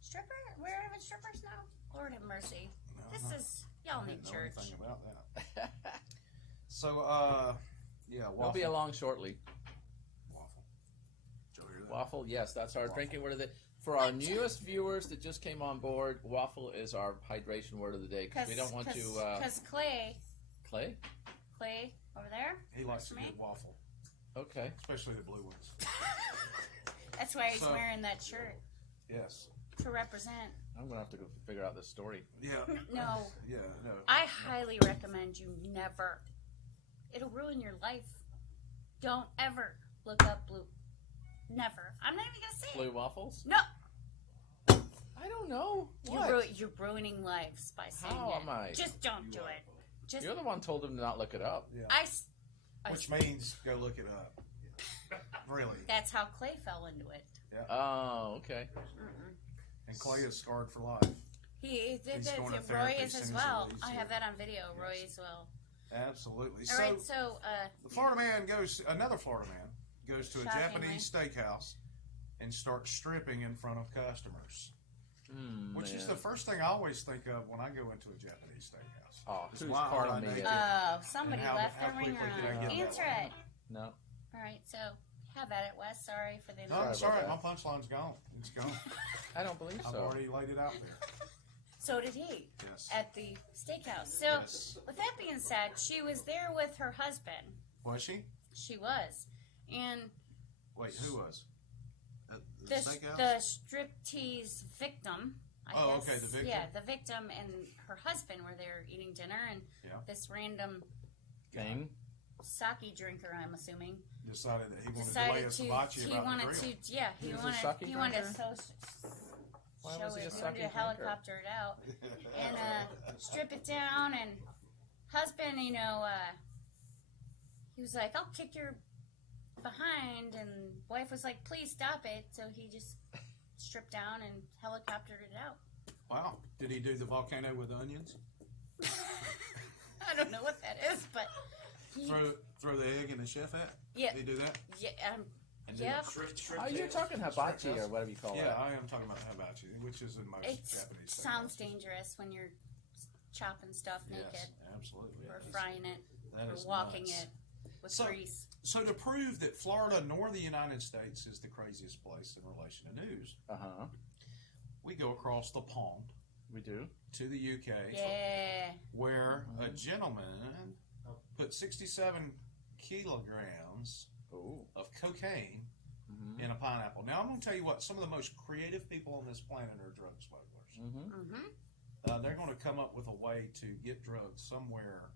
Stripper? We're having strippers now? Lord have mercy. This is, y'all I need didn't know church. anything about that. So, yeah, waffle. They'll be along shortly. Waffle. Did you hear that? Waffle, yes, that's our Waffle. drinking word of the. For our newest viewers that just came on board, waffle is our hydration word of the day because we don't want to. Because Clay Clay? over there, He likes a me? good waffle, Okay. especially the blue ones. that's why he's So- wearing that shirt Yes. to represent. I'm going to have to go figure out this story. Yeah. No. Yeah, no. I highly recommend you never. It'll ruin your life. Don't ever look up blue. Never. I'm not even gonna say Blue it. waffles? No, I don't know. you're ruining lives by saying How it. am I? Just don't do it. Just You're the one told him to not look it up. Yeah. I Which means go look it up. Really. That's how Clay fell into it. Oh, okay. And Clay is scarred for life. He did He's that. going to Roy therapy is as as soon as he well. leaves I here. have that on video. Roy Yes. as well. Absolutely. All right, so the Florida man another Florida man goes to a Shockingly. Japanese steakhouse and starts stripping in front of customers. Which is the first thing I always think of when I go into a Japanese steakhouse. Oh, Is who's why am part I of me? naked? somebody And how left their quickly ringer did I on. get that Answer one? it. No. All right, so have at it, Wes. Sorry for the No, I'm Sorry sorry. about My punchline's gone. It's gone. I don't believe I've so. already laid it out there. So did he Yes. at the steakhouse. So, Yes. with that being said, she was there with her husband. Was she? She was, and Wait, who was? At the the steakhouse? the striptease victim. I Oh, guess. okay, the victim. Yeah, the victim and her husband were there eating dinner, and Yeah. this random Thing. sake drinker, I'm assuming, Decided that he wanted to lay decided a to. hibachi He about the wanted grill. to. Yeah, he He was a wanted. sake He wanted to drinker? Why show was he it. a He sake wanted to drinker? helicopter it out and strip it down. And husband, he was like, "I'll kick your behind, and wife was like, "Please stop it." So he just stripped down and helicoptered it out. Wow. Did he do the volcano with onions? I don't know what that is, but he, Throw the egg in the chef hat? yeah, Did he do that? yeah, And then yep. Shrimp Oh, you're tails. talking hibachi or whatever you call Yeah, it. I am talking about hibachi, which is in most It Japanese sounds steakhouses. dangerous when you're chopping stuff naked Yes, absolutely. or That is- frying it that or is walking nuts. it with So- grease. So to prove that Florida nor the United States is the craziest place in relation to news, we go across the pond We do. to the UK, Yeah. where a gentleman put 67 kilograms Oh. of cocaine in a pineapple. Now, I'm going to tell you what, some of the most creative people on this planet are drug smugglers. Mm-hmm. They're going to come up with a way to get drugs somewhere.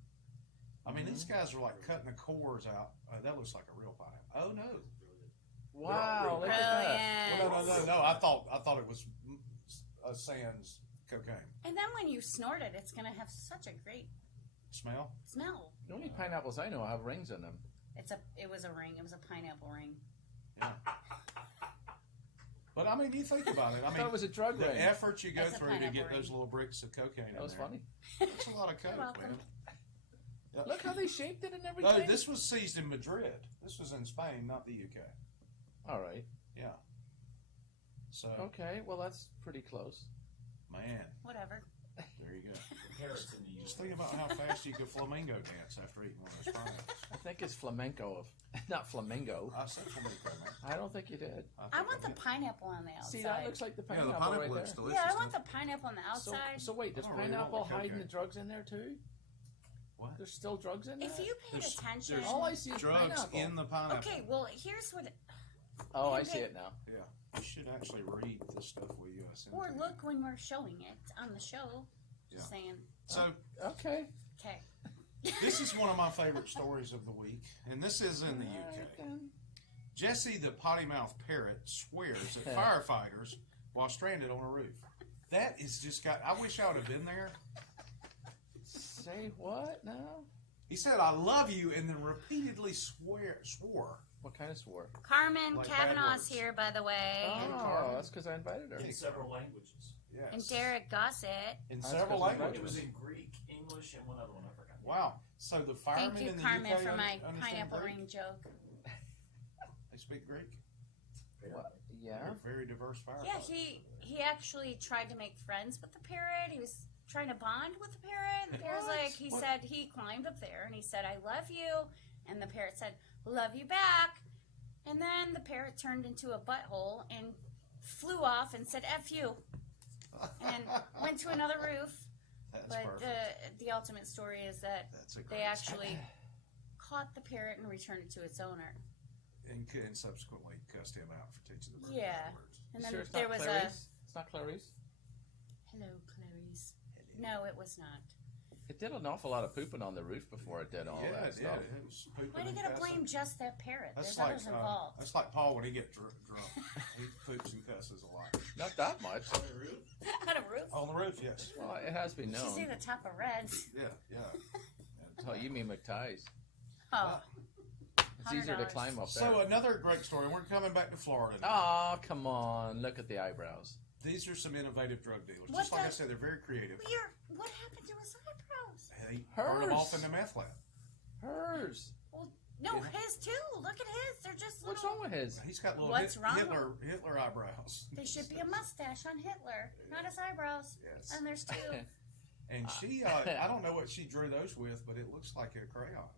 I mean, these guys are like cutting the cores out. That looks like a real pineapple. Oh, no. Wow, look at that. Brilliant. No. I thought it was sans cocaine. And then when you snort it, it's going to have such a great Smell? smell. The only pineapples I know have rings in them. It was a ring. It was a pineapple ring. Yeah. But I mean, you think about it. I I mean, thought it was a drug the ring. effort you go That's a through to pineapple get those ring. little bricks of cocaine in That was there. funny. That's a lot of coke, welcome. man. Yep. Look how they shaped it and everything. No, this was seized in Madrid. This was in Spain, not the UK. All right. Yeah. So, Okay. Well, that's pretty close. man, Whatever. there you go. Carrots in the Just US. think about how fast you could flamingo dance after eating one of those pineapples. I think it's flamenco, not flamingo. I said flamenco, man. I don't think you did. I think want the did. pineapple on the outside. See, that looks like the Yeah, pineapple, the pineapple right looks there. delicious. Yeah, I want the doesn't pineapple on the So, outside. so wait, does I don't really want pineapple the hiding cocaine. the drugs in there too? What? There's still drugs in there. If you paid There's- attention. there's all I see is drugs pineapple. in the pineapple. Okay, well, here's what. Oh, I you see pay- it now. Yeah. You should actually read the stuff we send Or to you. look when we're showing it on the show. Just Yeah. saying. So, Okay. Okay. this is one of my favorite stories of the week, and this is in the All UK. right, then. Jesse the potty mouth parrot swears at firefighters while stranded on a roof. That is just got. I wish I would have been there. Say what now? He said, "I love you," and then repeatedly swore. What kind of swore? Carmen Like bad Kavanaugh's words. here, by the way. Oh, that's because I invited her. In several languages. Yes. And Derek Gossett. In That's several 'cause I invited languages. It was in Greek, English, and one other one I forgot. Wow. So the firemen Thank you, in the Carmen, UK for my understand pineapple Greek? ring joke. They speak Greek. What? They're Yeah. very diverse firefighters. Yeah, he actually tried to make friends with the parrot. He was trying to bond with the parrot. The parrot was What? like, he What? said he climbed up there and he said, "I love you," and the parrot said, "Love you back." And then the parrot turned into a butthole and flew off and said, "F you," and went to another roof. That's But perfect. the ultimate story is that That's a great they actually caught the parrot and returned it to its owner. and subsequently cussed him out for teaching the bird Yeah. bad words. And You then sure it's there not was Clarice? It's not Clarice. hello, Clarice. No, it was not. It did an awful lot of pooping on the roof before it did all Yeah, that it did. stuff. It was pooping Why do you and gotta cussing. blame just that parrot? That's There's like others involved. that's like Paul when he gets drunk. He poops and cusses a lot. Not that much. On a roof? On the roof, yes. Well, it has been You should see known. the top of Reds. Yeah, yeah. Oh, you mean McTie's? Oh, It's easier to $100. climb up there. So another great story. We're coming back to Florida now. Oh, come on. Look at the eyebrows. These are some innovative drug dealers. What Just like I the- said, they're very creative. what happened to his eyebrows? They burn them Hers. off in the meth lab. Hers. Well, no, Yeah. his too. Look at his. They're just What's little. wrong with his? He's got little What's wrong? Hitler eyebrows. They should be a mustache on Hitler, not his eyebrows. Yes. And there's two. And she, I don't know what she drew those with, but it looks like a crayon.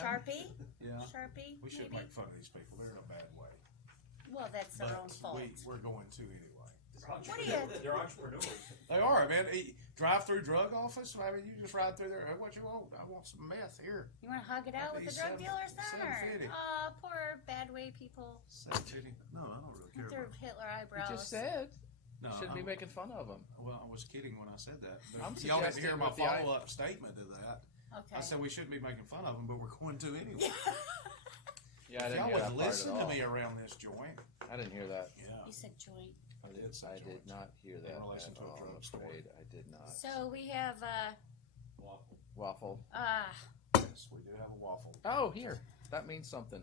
Sharpie? Yeah. Sharpie? We should maybe? make fun of these people. They're in a bad way. Well, that's their own fault. We're going to anyway. What do you- They're entrepreneurs. They are, man. Drive-through drug office. I mean, you just ride through there. Hey, what you want? I want some meth here. You want to hug it out with the drug dealers then? $7.50. Or, poor bad way people $7.50. No, I don't really care with their about it. Hitler You eyebrows. just said. No, Shouldn't be I'm- making fun of him. Well, I was kidding when I said that. But I'm y'all didn't hear suggesting my with the eye- follow-up statement to that. Okay. I said we shouldn't be making fun of them, but we're going to anyway. Yeah, I If didn't y'all hear that would part listen at to all. me around this joint. I didn't hear that. Yeah. You said joint. I did not hear that relation at to a all, drug I'm story. afraid. I did not. So we have, Waffle. Yes, we do have a waffle. Oh, here. That means something.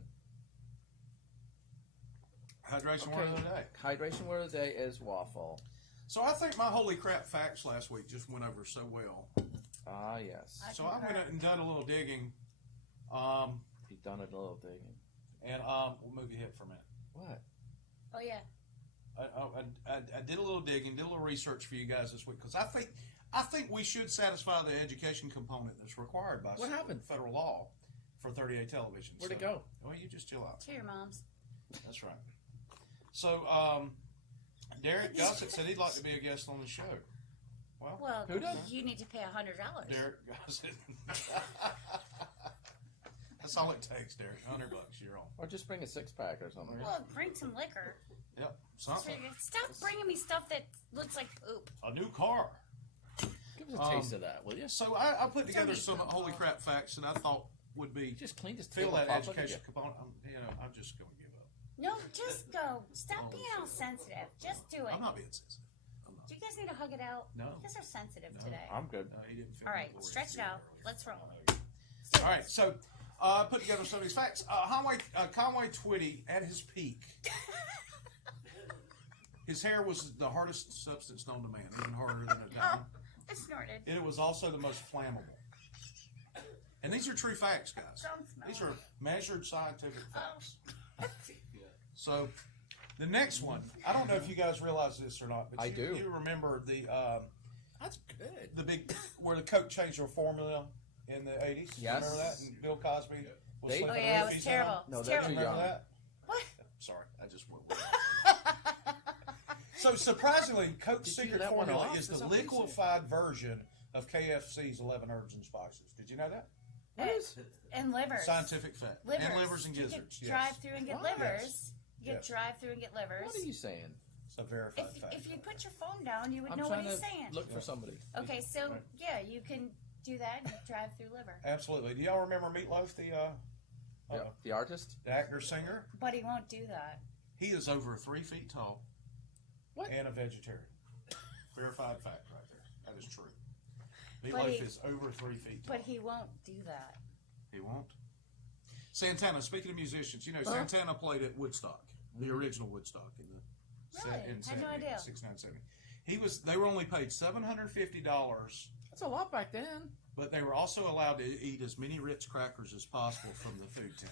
Hydration word of the day. Hydration word of the day is waffle. So I think my holy crap facts last week just went over so well. Ah, yes. So I went and done a little digging. You've done a little digging. And we'll move your hip for a minute. What? Oh yeah. I did a little digging, did a little research for you guys this week because I think we should satisfy the education component that's required by What happened? federal law for 38 television. Where'd it go? Well, you just chill out. To your mom's. That's right. So Derek Gossett said he'd like to be a guest on the show. Well, Who does? you need to pay $100. Derek Gossett. That's all it takes, Derek. $100, you're on. Or just bring a 6-pack or something. Well, bring some liquor. Yep, something. Stop bringing me stuff that looks like poop. A new car. Give us a taste of that, will you? So I put together some holy crap facts that I thought would be You just cleaned his fill table that properly, did education you? component. I'm just going to give up. No, just go. Stop being all sensitive. Just do it. I'm not being sensitive. I'm not. Do you guys need to hug it out? No. You guys are sensitive No. today. I'm good. No, he didn't feel All my right, glory stretch it field out. earlier. Let's roll. All right, so I put together some of these facts. Conway Twitty, at his peak, his hair was the hardest substance known to man, even harder than a diamond. I snorted. It was also the most flammable. And these are true facts, guys. Don't smell These it. are measured scientific facts. Oh. So, the next one, I don't know if you guys realize this or not, but I do. You remember the That's good. the big where the Coke changed their formula in the 80s? Yes. Remember that? And Bill Cosby was They- sleeping Oh with yeah, it was roofies terrible. now? No, It's they're terrible. too Remember young. that? What? Sorry, I just went with it. So surprisingly, Coke's Did you secret let one formula off is or the something? liquefied version of KFC's 11 herbs and spices. Did you know that? And livers. Scientific fact. Livers. And livers and You gizzards. can Yes. drive through and get What? livers. You can Yes. drive through and get livers. What are you saying? It's a verified fact. If you put your phone down, you would I'm know what trying he's to saying. look for somebody. Okay, so Right. yeah, you can do that and drive through liver. Absolutely. Do y'all remember Meatloaf, the The artist? actor singer? But he won't do that. He is over 3 feet tall. What? And a vegetarian. Verified fact right there. That is true. But Meatloaf he- is over 3 feet tall. But he won't do that. He won't. Santana, speaking of musicians, you know, Santana played at Woodstock, the original Woodstock in the Really? in Had no idea. 6970. They were only paid $750, That's a lot back then. but they were also allowed to eat as many Ritz crackers as possible from the food tent.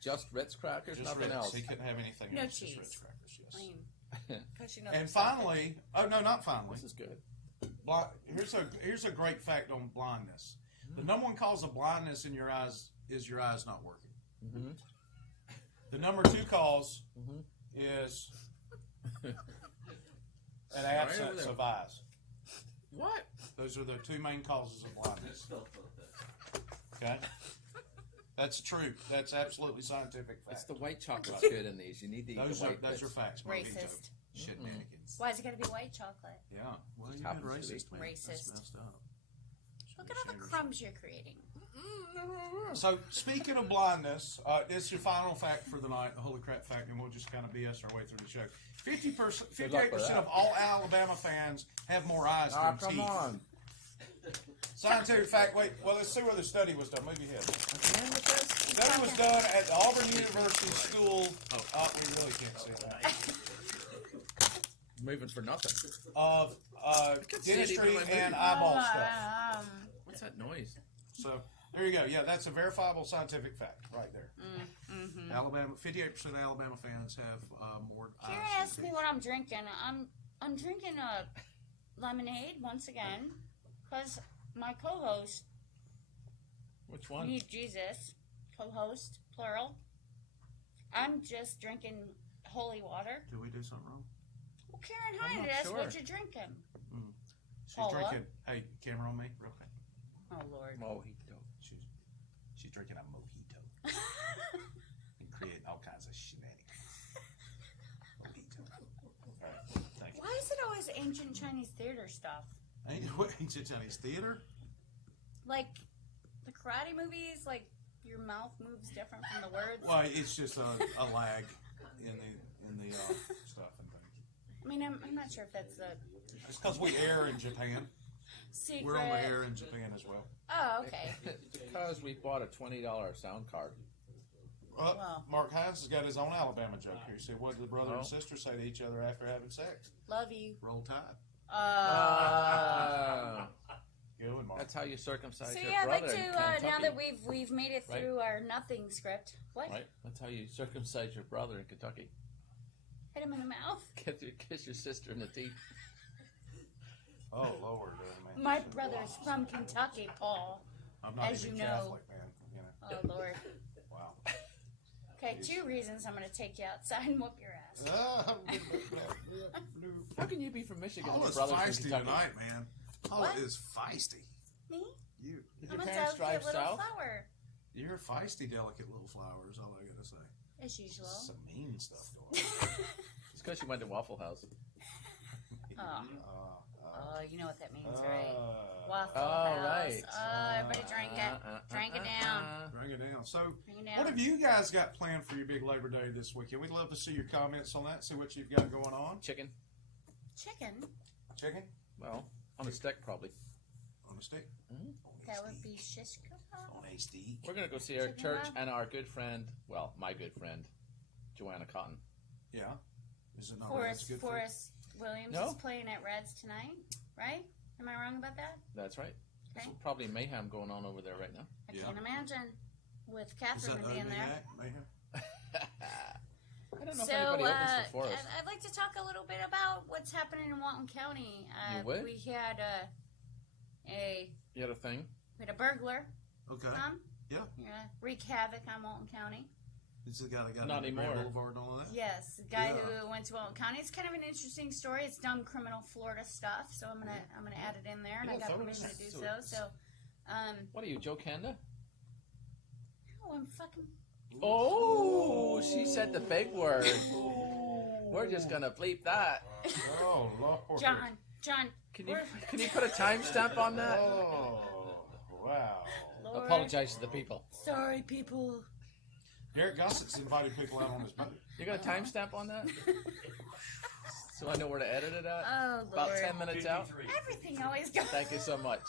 Just Ritz crackers, Just nothing Ritz. else. He couldn't have anything No else. Just cheese. Ritz crackers, yes. I mean, because you know. And the stuff finally, oh no, not finally. This is good. Here's a great fact on blindness. The number one cause of blindness in your eyes is your eyes not working. Mm-hmm. The number 2 cause is an absence of eyes. What? Those are the 2 main causes of blindness. Okay, that's true. That's absolutely scientific It's fact. the white chocolate's good in these. You need to eat Those the are white those bits. are facts. Racist. Mojito. Shenanigans. Why is it got to be white chocolate? Yeah. Well, you've been happens to be. racist, man. That's Racist. messed up. Look at all the crumbs you're creating. So, speaking of blindness, this is your final fact for the night, the holy crap fact, and we'll just kind of BS our way through the show. 58% with that. of all Alabama fans have more eyes Ah, than come teeth. on. Scientific fact, wait, well, let's see where the study was done. Move your head. Again with this? Study was done at the Auburn University School. We really can't see that. Moving for nothing. Of see it even dentistry when I and move. eyeball stuff. What's that noise? So there you go. Yeah, that's a verifiable scientific fact right there. Alabama, 58% of Alabama fans have more eyes. Karen than asked me teeth. what I'm drinking. I'm drinking a lemonade once again because my co-host, Which one? Need Jesus, co-host plural. I'm just drinking holy water. Did we do something wrong? Well, Karen I'm Hyde, not that's what sure. you're drinking. She's Paula? drinking. Hey, camera on me, real quick. Oh Lord. Mojito. She's drinking a mojito and creating all kinds of shenanigans. Mojito. All right, thank you. Why is it always ancient Chinese theater stuff? Ain't what ancient Chinese theater? Like the karate movies, like your mouth moves different from the words. Well, it's just a lag in the stuff and things. I mean, I'm not sure if that's the It's because we air in Japan. secret. We're on the air in Japan as well. Oh, okay. Because we bought a $20 sound card. Well. Mark Hines has got his own Alabama joke here. He said, what did the brother Oh. and sister say to each other after having sex? Love you. Roll Tide. Good one, Mark. That's how you circumcise So your yeah, I'd brother like in to Kentucky. now that we've made it Right. through our nothing script. What? Right? That's how you circumcise your brother in Kentucky. Hit him in the mouth. Kiss your sister in the teeth. Oh, Lord. Man. My brother's from Kentucky, Paul. I'm not as even you know. Catholic, man. You know. Oh Lord. Wow. Okay, 2 reasons I'm gonna take you outside and whoop your ass. How can you be from Michigan and your Paula's brother's from feisty Kentucky? tonight, man. Paula What? is feisty. Me? You. Did I'm your a parents drive delicate little south? flower. You're a feisty, delicate little flower, is all I gotta say. As usual. Some mean stuff going on. It's because you went to Waffle House. Oh. Oh, you know what that means, right? Waffle Oh, House. right. Oh, everybody drink it. Drink it down. Bring it down. So, Bring it down. what have you guys got planned for your big Labor Day this weekend? We'd love to see your comments on that, see what you've got going on. Chicken. Chicken? Chicken? Well, on a stick probably. On a stick? That would be shish kebab. On a stick. We're gonna go see our Chicken church kebab? and our good friend, well, my good friend, Joanna Cotton. Yeah. Is it not Red's good for you? Forrest Williams No. is playing at Reds tonight, right? Am I wrong about that? That's right. Okay. There's probably mayhem going on over there right now. I Yeah. can't imagine with Is Catherine that being opening there. act, Mayhem? I don't know if So, anybody opens for Forrest. I'd like to talk a little bit about what's happening in Walton County. You would? We had a You had a thing? burglar Okay. come. Yeah. Wreak havoc on Walton County. This is the guy that got Not on the anymore. Boulevard and all that? Yes, the guy Yeah. who went to Walton County. It's kind of an interesting story. It's dumb criminal Florida stuff, so I'm gonna add it in there, and Yeah, I got throw it permission in to do there. so. So, What are you, Joe Kanda? oh, I'm fucking. Oh, she said the big word. We're just gonna bleep that. Oh, Lord. John, Can you put a timestamp on that? Oh, wow. Lord. Apologize to the people. Sorry, people. Garrett Gossett's invited people out on his boat. You got a timestamp on that? So I know where to edit it at? Oh, Lord. About 10 minutes out? 53. Everything always goes. Thank you so much.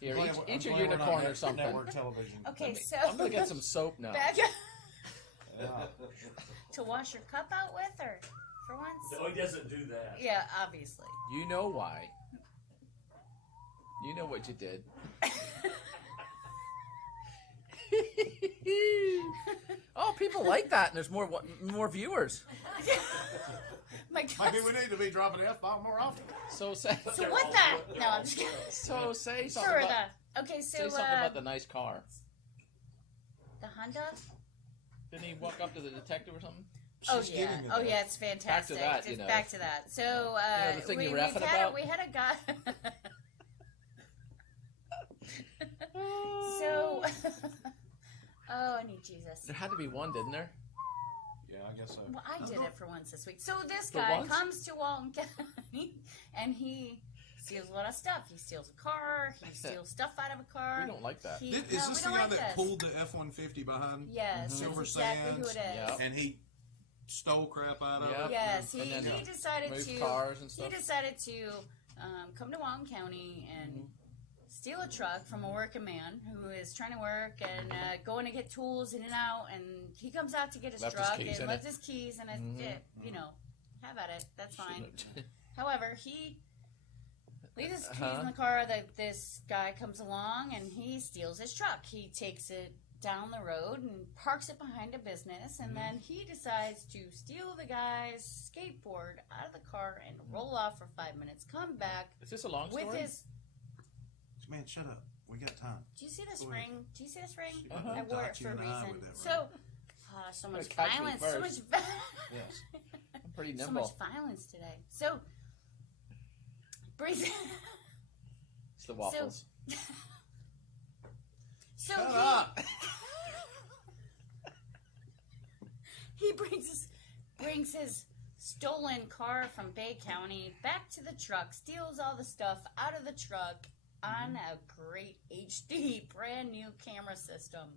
Here, I'm each glad a we're not unicorn or net- something. Network television. Okay, so I'm gonna get some soap now. back Yeah. to wash your cup out with, or for once. No, he doesn't do that. Yeah, obviously. You know why. You know what you did. Oh, people like that, and there's more viewers. My God. Maybe we need to be dropping the F-bomb more often. So say. So what the? No, I'm just kidding. So say something. Sure, About, okay, so say something about the nice car. the Honda. Didn't he walk up to the detective or something? Oh She's yeah, giving me oh that. yeah, it's fantastic. that, you It's know. back to that. So the thing you're rapping about? we had a guy. So, oh, I need Jesus. There had to be one, didn't there? Yeah, I guess so. Well, I did it for once this week. So this For guy once? comes to Walton County, and he steals a lot of stuff. He steals a car. He steals stuff out of a car. We don't like that. He, Is no, this we the don't guy like that this. pulled the F-150 behind? Yes, Silver that's exactly who it Sands? is. Yep. And he stole crap out of Yep. it? Yes, And then he decided Move to. cars and He stuff. decided to come to Walton County and steal a truck from a working man who is trying to work and going to get tools in and out. And he comes out to get his Left his truck keys and in left it. his keys and you know, have at it. That's fine. Shouldn't However, he leaves his keys Uh-huh. in the car. That this guy comes along and he steals his truck. He takes it down the road and parks it behind a business, and then he decides to steal the guy's skateboard out of the car and roll off for 5 minutes. Come back Is this a long with story? his. Man, shut up. We got time. Do you see this Go ahead. ring? Do you see this ring? Uh-huh. I wore it Got you for a in the eye reason. with that So, so much Catch me violence. So much. first. Yes. I'm pretty So nimble. much violence today. So brings. It's the waffles. So Shut he, up. he brings his stolen car from Bay County back to the truck, steals all the stuff out of the truck on a great HD brand new camera system.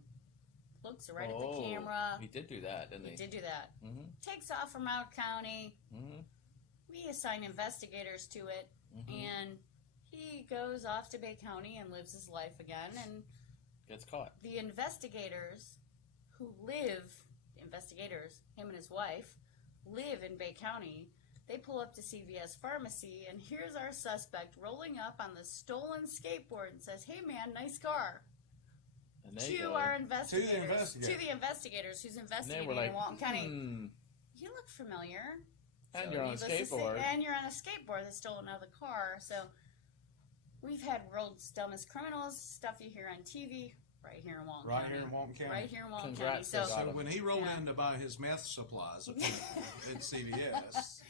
Looks right at the camera. He did do that, didn't He he? did do that. Mm-hmm. Takes off from Mount County. Mm-hmm. We assign investigators to it, and he goes off to Bay County and lives his life again. And Gets caught. the investigators who live, investigators, him and his wife, live in Bay County. They pull up to CVS Pharmacy, and here's our suspect rolling up on the stolen skateboard and says, "Hey man, nice car." And they To go, our investigators. investigators. To the investigators who's and investigating they were like, in Walton County. "Hmm." You look familiar. And So you're on a needless to say- skateboard. and you're on a skateboard that's stolen out of the car. So we've had world's dumbest criminals, stuff you hear on TV, right here in Walton Right County. here in Walton County. Right here in Walton Congrats, County. they So got So him. when he rolled Yeah. in to buy his meth supplies at CVS,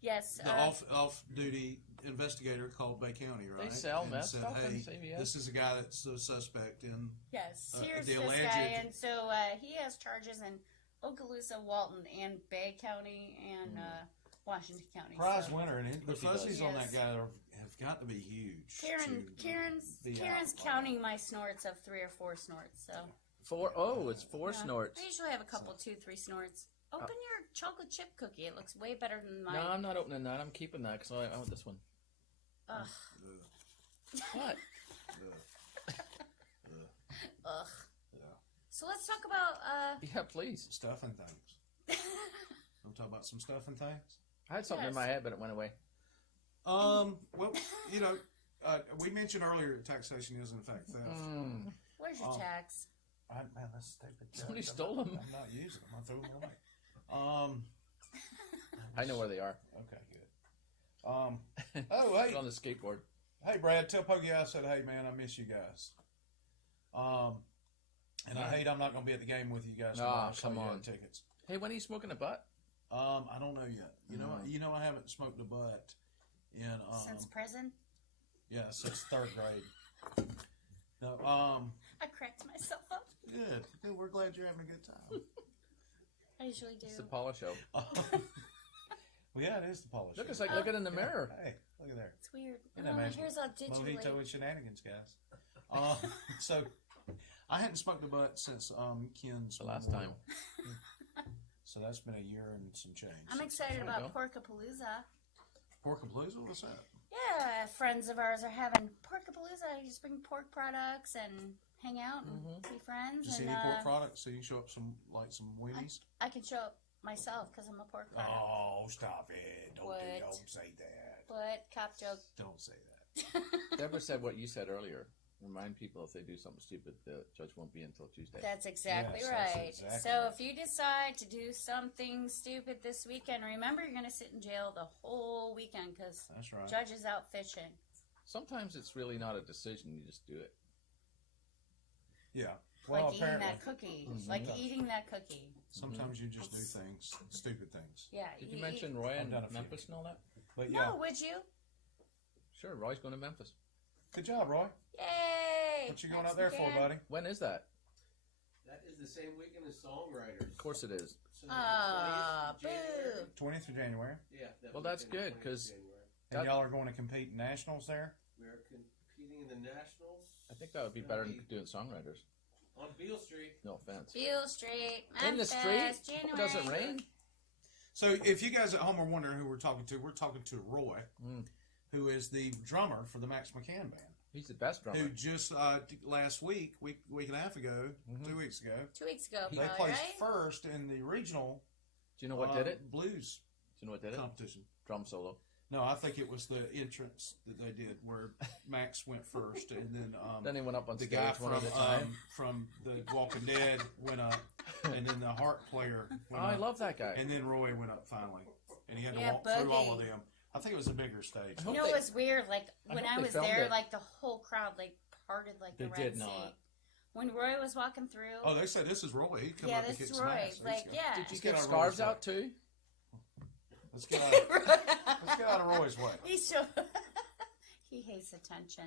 yes, the off-duty investigator called Bay County, right? They sell and meth said, stuff in "Hey, CVS? this is a guy that's a suspect in." yes. the Here's this alleged- guy, and so he has charges in Okaloosa, Walton, and Bay County, and Washington County. Prize so. winner, and the If he does. fuzzies on that Yes. guy have got to be huge. Karen's be out. counting my snorts of 3 or 4 snorts. So It's four yeah. snorts. I usually have a couple, 2, 3 snorts. Open your chocolate chip cookie. It looks way better than mine. No, I'm not opening that. I'm keeping that because I want this one. Ugh. What? Ugh. Yeah. So let's talk about Yeah, please. Stuff and things. We'll talk about some stuff and things. I had something in my Yes. head, but it went away. Well, you know, we mentioned earlier that taxation is in fact theft. where's your tax? Man, that's stupid. Somebody stole them. I'm not using them. I threw them away. I know where they are. Okay, good. Oh, hey, On the skateboard. hey, Brad, tell Pokey I said, hey, man, I miss you guys. And I hate I'm not going to be at the game with you guys tomorrow. So come you had on. tickets. Hey, when are you smoking a butt? I don't know yet. You know, I haven't smoked a butt in Since prison? yeah, since 3rd grade. No, I cracked myself up. good. Good. We're glad you're having a good time. I usually do. It's the Paula show. Well, yeah, it is the polish. Look, it's like looking in the mirror. Hey, look at there. It's weird. Isn't that magical? Here's a digitally. Mojito and shenanigans, guys. So I hadn't smoked a butt since Ken's The last time. So that's been a year and some change. I'm excited There you about go. Porkapalooza. Porkapalooza? What's that? Yeah, friends of ours are having Porkapalooza. You just bring pork products and hang out and be friends. Just and any pork products, so you can show up some weenies. I can show up myself because I'm a pork product. Oh, stop it! What? Don't say that. What? Cop joke. Don't say that. Deborah said what you said earlier. Remind people if they do something stupid, the judge won't be until Tuesday. That's exactly Yes, that's right. exactly So right. if you decide to do something stupid this weekend, remember you're going to sit in jail the whole weekend because That's right. judge is out fishing. Sometimes it's really not a decision; you just do it. Yeah. Like Well, eating apparently, that cookie. Like eating that cookie. sometimes you just do things, stupid things. Yeah. Did you mention Roy I've and done a few. Memphis and all that? But yeah, No, would you? Sure, Roy's going to Memphis. good job, Roy. Yay! What you going Next out there for, weekend. buddy? When is that? That is the same weekend as Songwriters. Of course it is. So Ah, the 20th of January. boo. 20th of January. Yeah. that Well, that's weekend, good, 20th of 'cause- January. And y'all are going to compete in nationals there. We are competing in the Nationals. I think that would be better than doing songwriters. On Beale Street. No offense. Beale Street. In the Memphis, street? January. Does it rain? So if you guys at home are wondering who we're talking to Roy, who is the drummer for the Max McCann band, He's the best drummer. who just last week and a half ago, 2 weeks ago, 2 weeks ago, they probably, placed right? first in the regional Do you know what did it? blues Do you know what did it? competition. Drum solo. No, I think it was the entrance that they did where Max went first, and then Then he went up on the stage guy one at a time. from the Walking Dead went up, and then the harp player Oh, went I up, love that guy. and then Roy went up finally, and he had to Yeah, walk through all of Boogie. them. I think it was a bigger stage. I You hope know they- it was weird? Like, when hope I they was filmed there, it. like, the whole crowd, like, parted like the They Red did Sea. not. When Roy was walking through, Oh, they said this is Roy. He'd come yeah, up and this kick is some Roy. ass. Like, yeah. Did you Let's get get our scarves Roy's out too? Let's get out of Roy's way. He so he hates attention.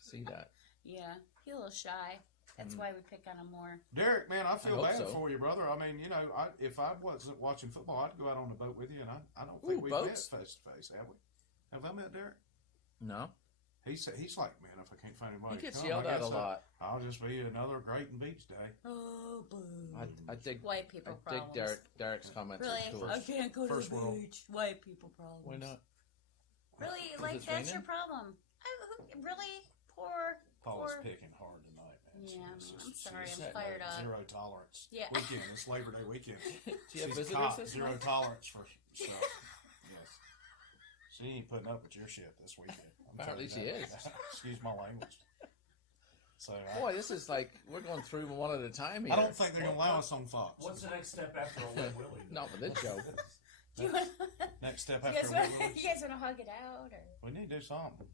See that? Yeah, he's a little shy. That's why we pick on him more. Derek, man, I feel hope bad so. for you, brother. I mean, you know, if I wasn't watching football, I'd go out on the boat with you, and I don't think Ooh, we've boats? met face to face, have we? Have I met Derek? No. He's like, man, if I can't find anybody, He gets to come, yelled I at a guess lot. I'll just be another great and beach day. Oh, boo. I dig. White people I dig problems. Derek's comments. Really? Are cool. I can't go to First the world. beach. White people problems. Why not? Really? 'Cause Like, it's that's your raining? problem. Really? Poor. Paula's poor. picking hard tonight, Yeah, man, It's I'm just- sorry, she's I'm fired up. Zero tolerance. Yeah. Weekend. It's Labor Day weekend. Do you have She's visitors caught this zero month? tolerance for stuff. Yes. She ain't putting up with your shit this weekend. I'm Apparently telling you she that. is. Excuse my language. So Boy, this is like we're going through one at a time here. I don't think they're gonna allow us on Fox. What's the next step after a wet Willie? Not with this joke. Do you, want, Next step you, after guys want, Willie? you guys want to hug it out? Or? We need to do something.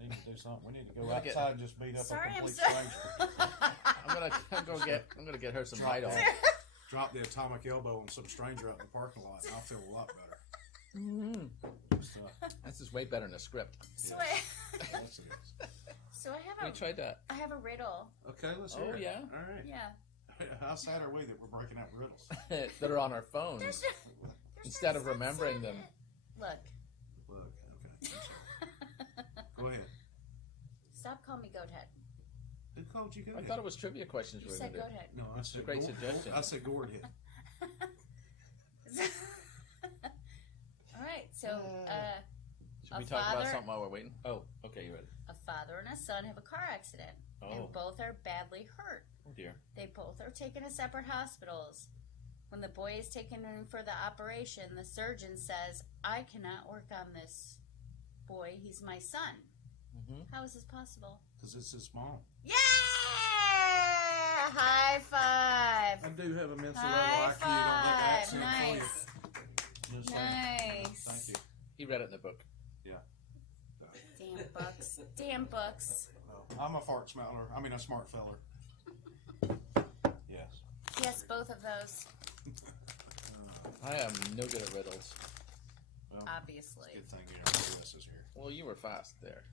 We need to do something. We need to go We're gonna get- outside and just beat up Sorry, a I'm complete sorry. stranger. I'm gonna get her some light on. Drop the atomic elbow on some stranger out in the parking lot, and I'll feel a lot better. So, This is way better than a script. So, yes, it is. so We tried that. I have a riddle. Okay, let's Oh, hear it. yeah? All right. Yeah. How sad are we that we're breaking out riddles? That are on our phones There's instead no of sense remembering in them. it. Look. Look, okay. I'm sorry. Go ahead. Stop calling me goat head. Who called you? Go I ahead. thought it was trivia questions You we were said gonna goat do. head. No, I said a great gourd- suggestion. I said gourd head. All right, so Should A we talk father- about something while we're waiting? Oh, okay, you ready? a father and a son have a car accident, Oh, and both are badly hurt. oh dear. They both are taken to separate hospitals. When the boy is taken in for the operation, the surgeon says, "I cannot work on this boy. He's my son." Mm-hmm. How is this possible? Because it's his mom. Yeah! High five! I do have a mental High level IQ. Don't let the five! accent Nice. fool you. Just saying. Nice. Thank you. He read it in the book. Damn books. Damn books. No, I'm a fart smeller. I mean, a smart feller. Yes. Yes, both of those. I am no good at riddles. Well, Obviously. good thing you know Lewis is here. Well, you were fast there.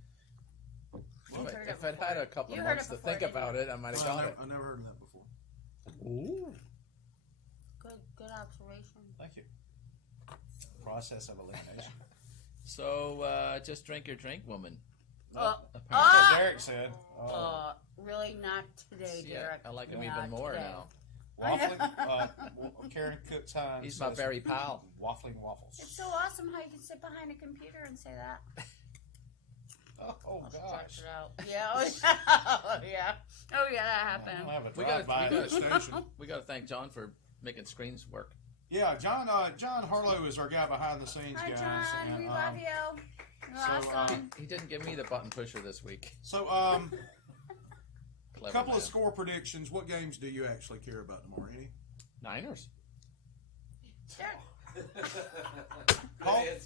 You've heard it If I'd before. had a couple You of heard months it to before, think didn't about you? it, I might have Well, got it. I never heard of that before. Ooh. Good observation. Thank you. Process of elimination. So, just drink your drink, woman. Oh. Apparently. Ah! Derek said. Really not today, Yeah, Derek. I like him Not even more today. now. Waffling. Karen Cook Hines. He's my says, very pal. Waffling waffles. It's so awesome how you can sit behind a computer and say that. Oh Stretch gosh. it out. Yeah. Oh, yeah. Oh, yeah. Oh, yeah, that I happened. don't have a We gotta- drive-by we at the gotta- station. We got to thank John for making screens work. Yeah, John Harlow is our guy behind the scenes, Hi, guys. John. and, We love you. You're so, awesome. He didn't give me the button pusher this week. So, Clever couple man. of score predictions. What games do you actually care about tomorrow? Any? Niners. Sure.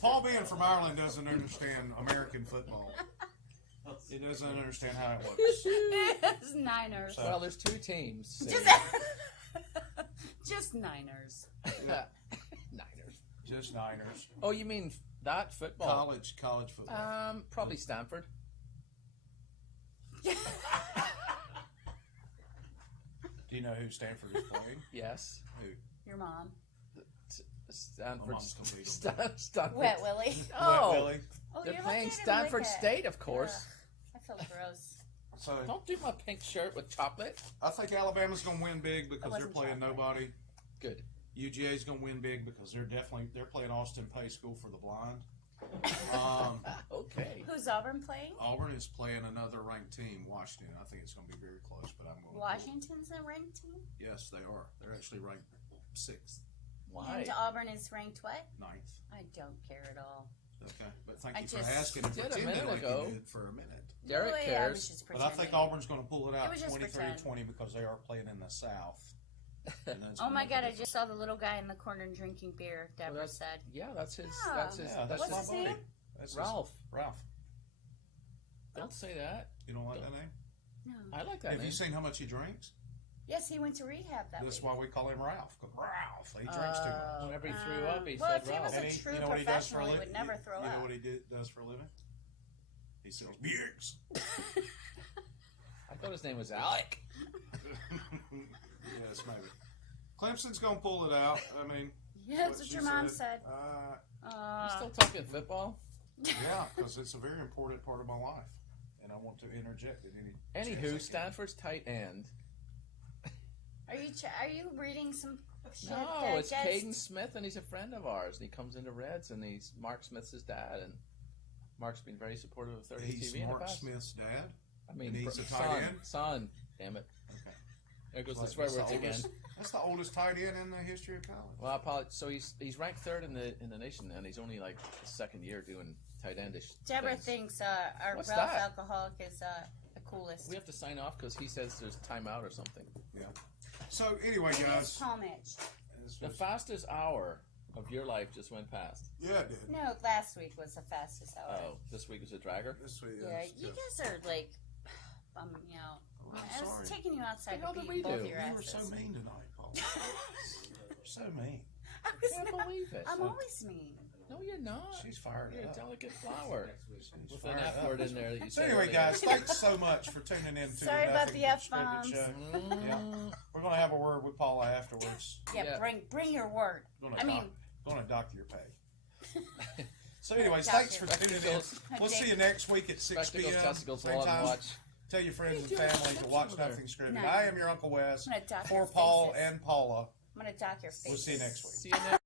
Paul being from Ireland doesn't understand American football. He doesn't understand how it works. It's Niners. So- Well, there's two teams. Just Niners. Niners. Just Niners. Oh, you mean that football? College football. Probably Stanford. Do you know who Stanford is playing? Yes. Who? Your mom. Stanford. My mom's gonna beat 'em. Stanford. Wet Willie. Oh, Wet Willie. Oh, they're you're playing located in Stanford Wicked. State, of course. I feel gross. So Don't do my pink shirt with chocolate. I think Alabama's going to win big because they're wasn't playing chocolate. nobody. Good. UGA's going to win big because they're playing Austin Pay School for the Blind. Okay. Who's Auburn playing? Auburn is playing another ranked team, Washington. I think it's going to be very close, but I'm going. Washington's a ranked team? Yes, they are. They're actually ranked 6th, Why? And Auburn is ranked what? 9th. I don't care at all. Okay, but thank I you for just asking. And did a pretending minute like ago. you did for a minute. Derek Really, I cares. was just But I pretending. think Auburn's going to pull it out It was just 23-20 because they are playing in the South. And that's Oh gonna my make a God, I difference. just saw the little guy in the corner drinking beer, Deborah that's- said. Yeah, that's his. Yeah. That's his. Yeah, that's What's my his buddy. name? That's Ralph. Ralph. Don't say that. You don't like that name? No. I like that Have name. you seen how much he drinks? Yes, he went to rehab that That's week. why we call him Ralph. 'Cause Ralph, he drinks too much. Whenever he threw up, he well, said if he Ralph. was And a he, true you know what he does for a professional, he living? would never throw You know up. what he does for a living? He sells beers. I thought his name was Alec. Yes, maybe. Clemson's gonna pull it out. I mean, Yeah, that's what she your mom said. You still talking football? Yeah, because it's a very important part of my life, and I want to interject at any. chance I Anywho, can. Stanford's tight end. Are you reading some shit No, that it's gets- Caden Smith, and he's a friend of ours. And he comes into Reds, and he's Mark Smith's his dad, and Mark's been very supportive of 30 He's TV in the Mark past. Smith's dad. I mean, And he's a tight son, end? son. Damn it. Okay. There goes the That's swear the words again. oldest- That's the oldest tight end in the history of college. Well, I apologize. So he's ranked third in the nation, and he's only like his second year doing tight endish. Deborah things. thinks our What's Ralph that? alcoholic is the coolest. We have to sign off because he says there's timeout or something. Yeah. So anyway, It is guys. Palm Edge. this The was- fastest hour of your life just went past. Yeah, it did. No, last week was the fastest hour. Oh, this week was a dragger. This week, Yeah, it's you good. guys are like bumming me out. Oh, I'm I was sorry. taking you outside What to the hell beat did we both do? your You were asses. so mean tonight, Paul. So mean. I was I can't not- believe it. I'm always mean. No, you're not. She's fired You're a up. delicate flower She's with an fired F up. word in there that you So said anyway, earlier. guys, thanks so much for tuning in to Sorry the about Nothing the Scripted F-bombs. Show. Mm. Yeah. We're gonna have a word with Paula afterwards. Yeah, Yeah. bring your word. Gonna dock your pay. So anyways, Dock thanks your for tuning in. Spectacles. We'll see you next week at 6 Spectacles, p.m. testicles, Same long time. watch. Tell your friends and What are you doing? family to watch What's over Nothing Scripted. No. I am your Uncle Wes. I'm gonna dock For your Paul faces. and Paula. I'm gonna dock your face. We'll see you next week. See you next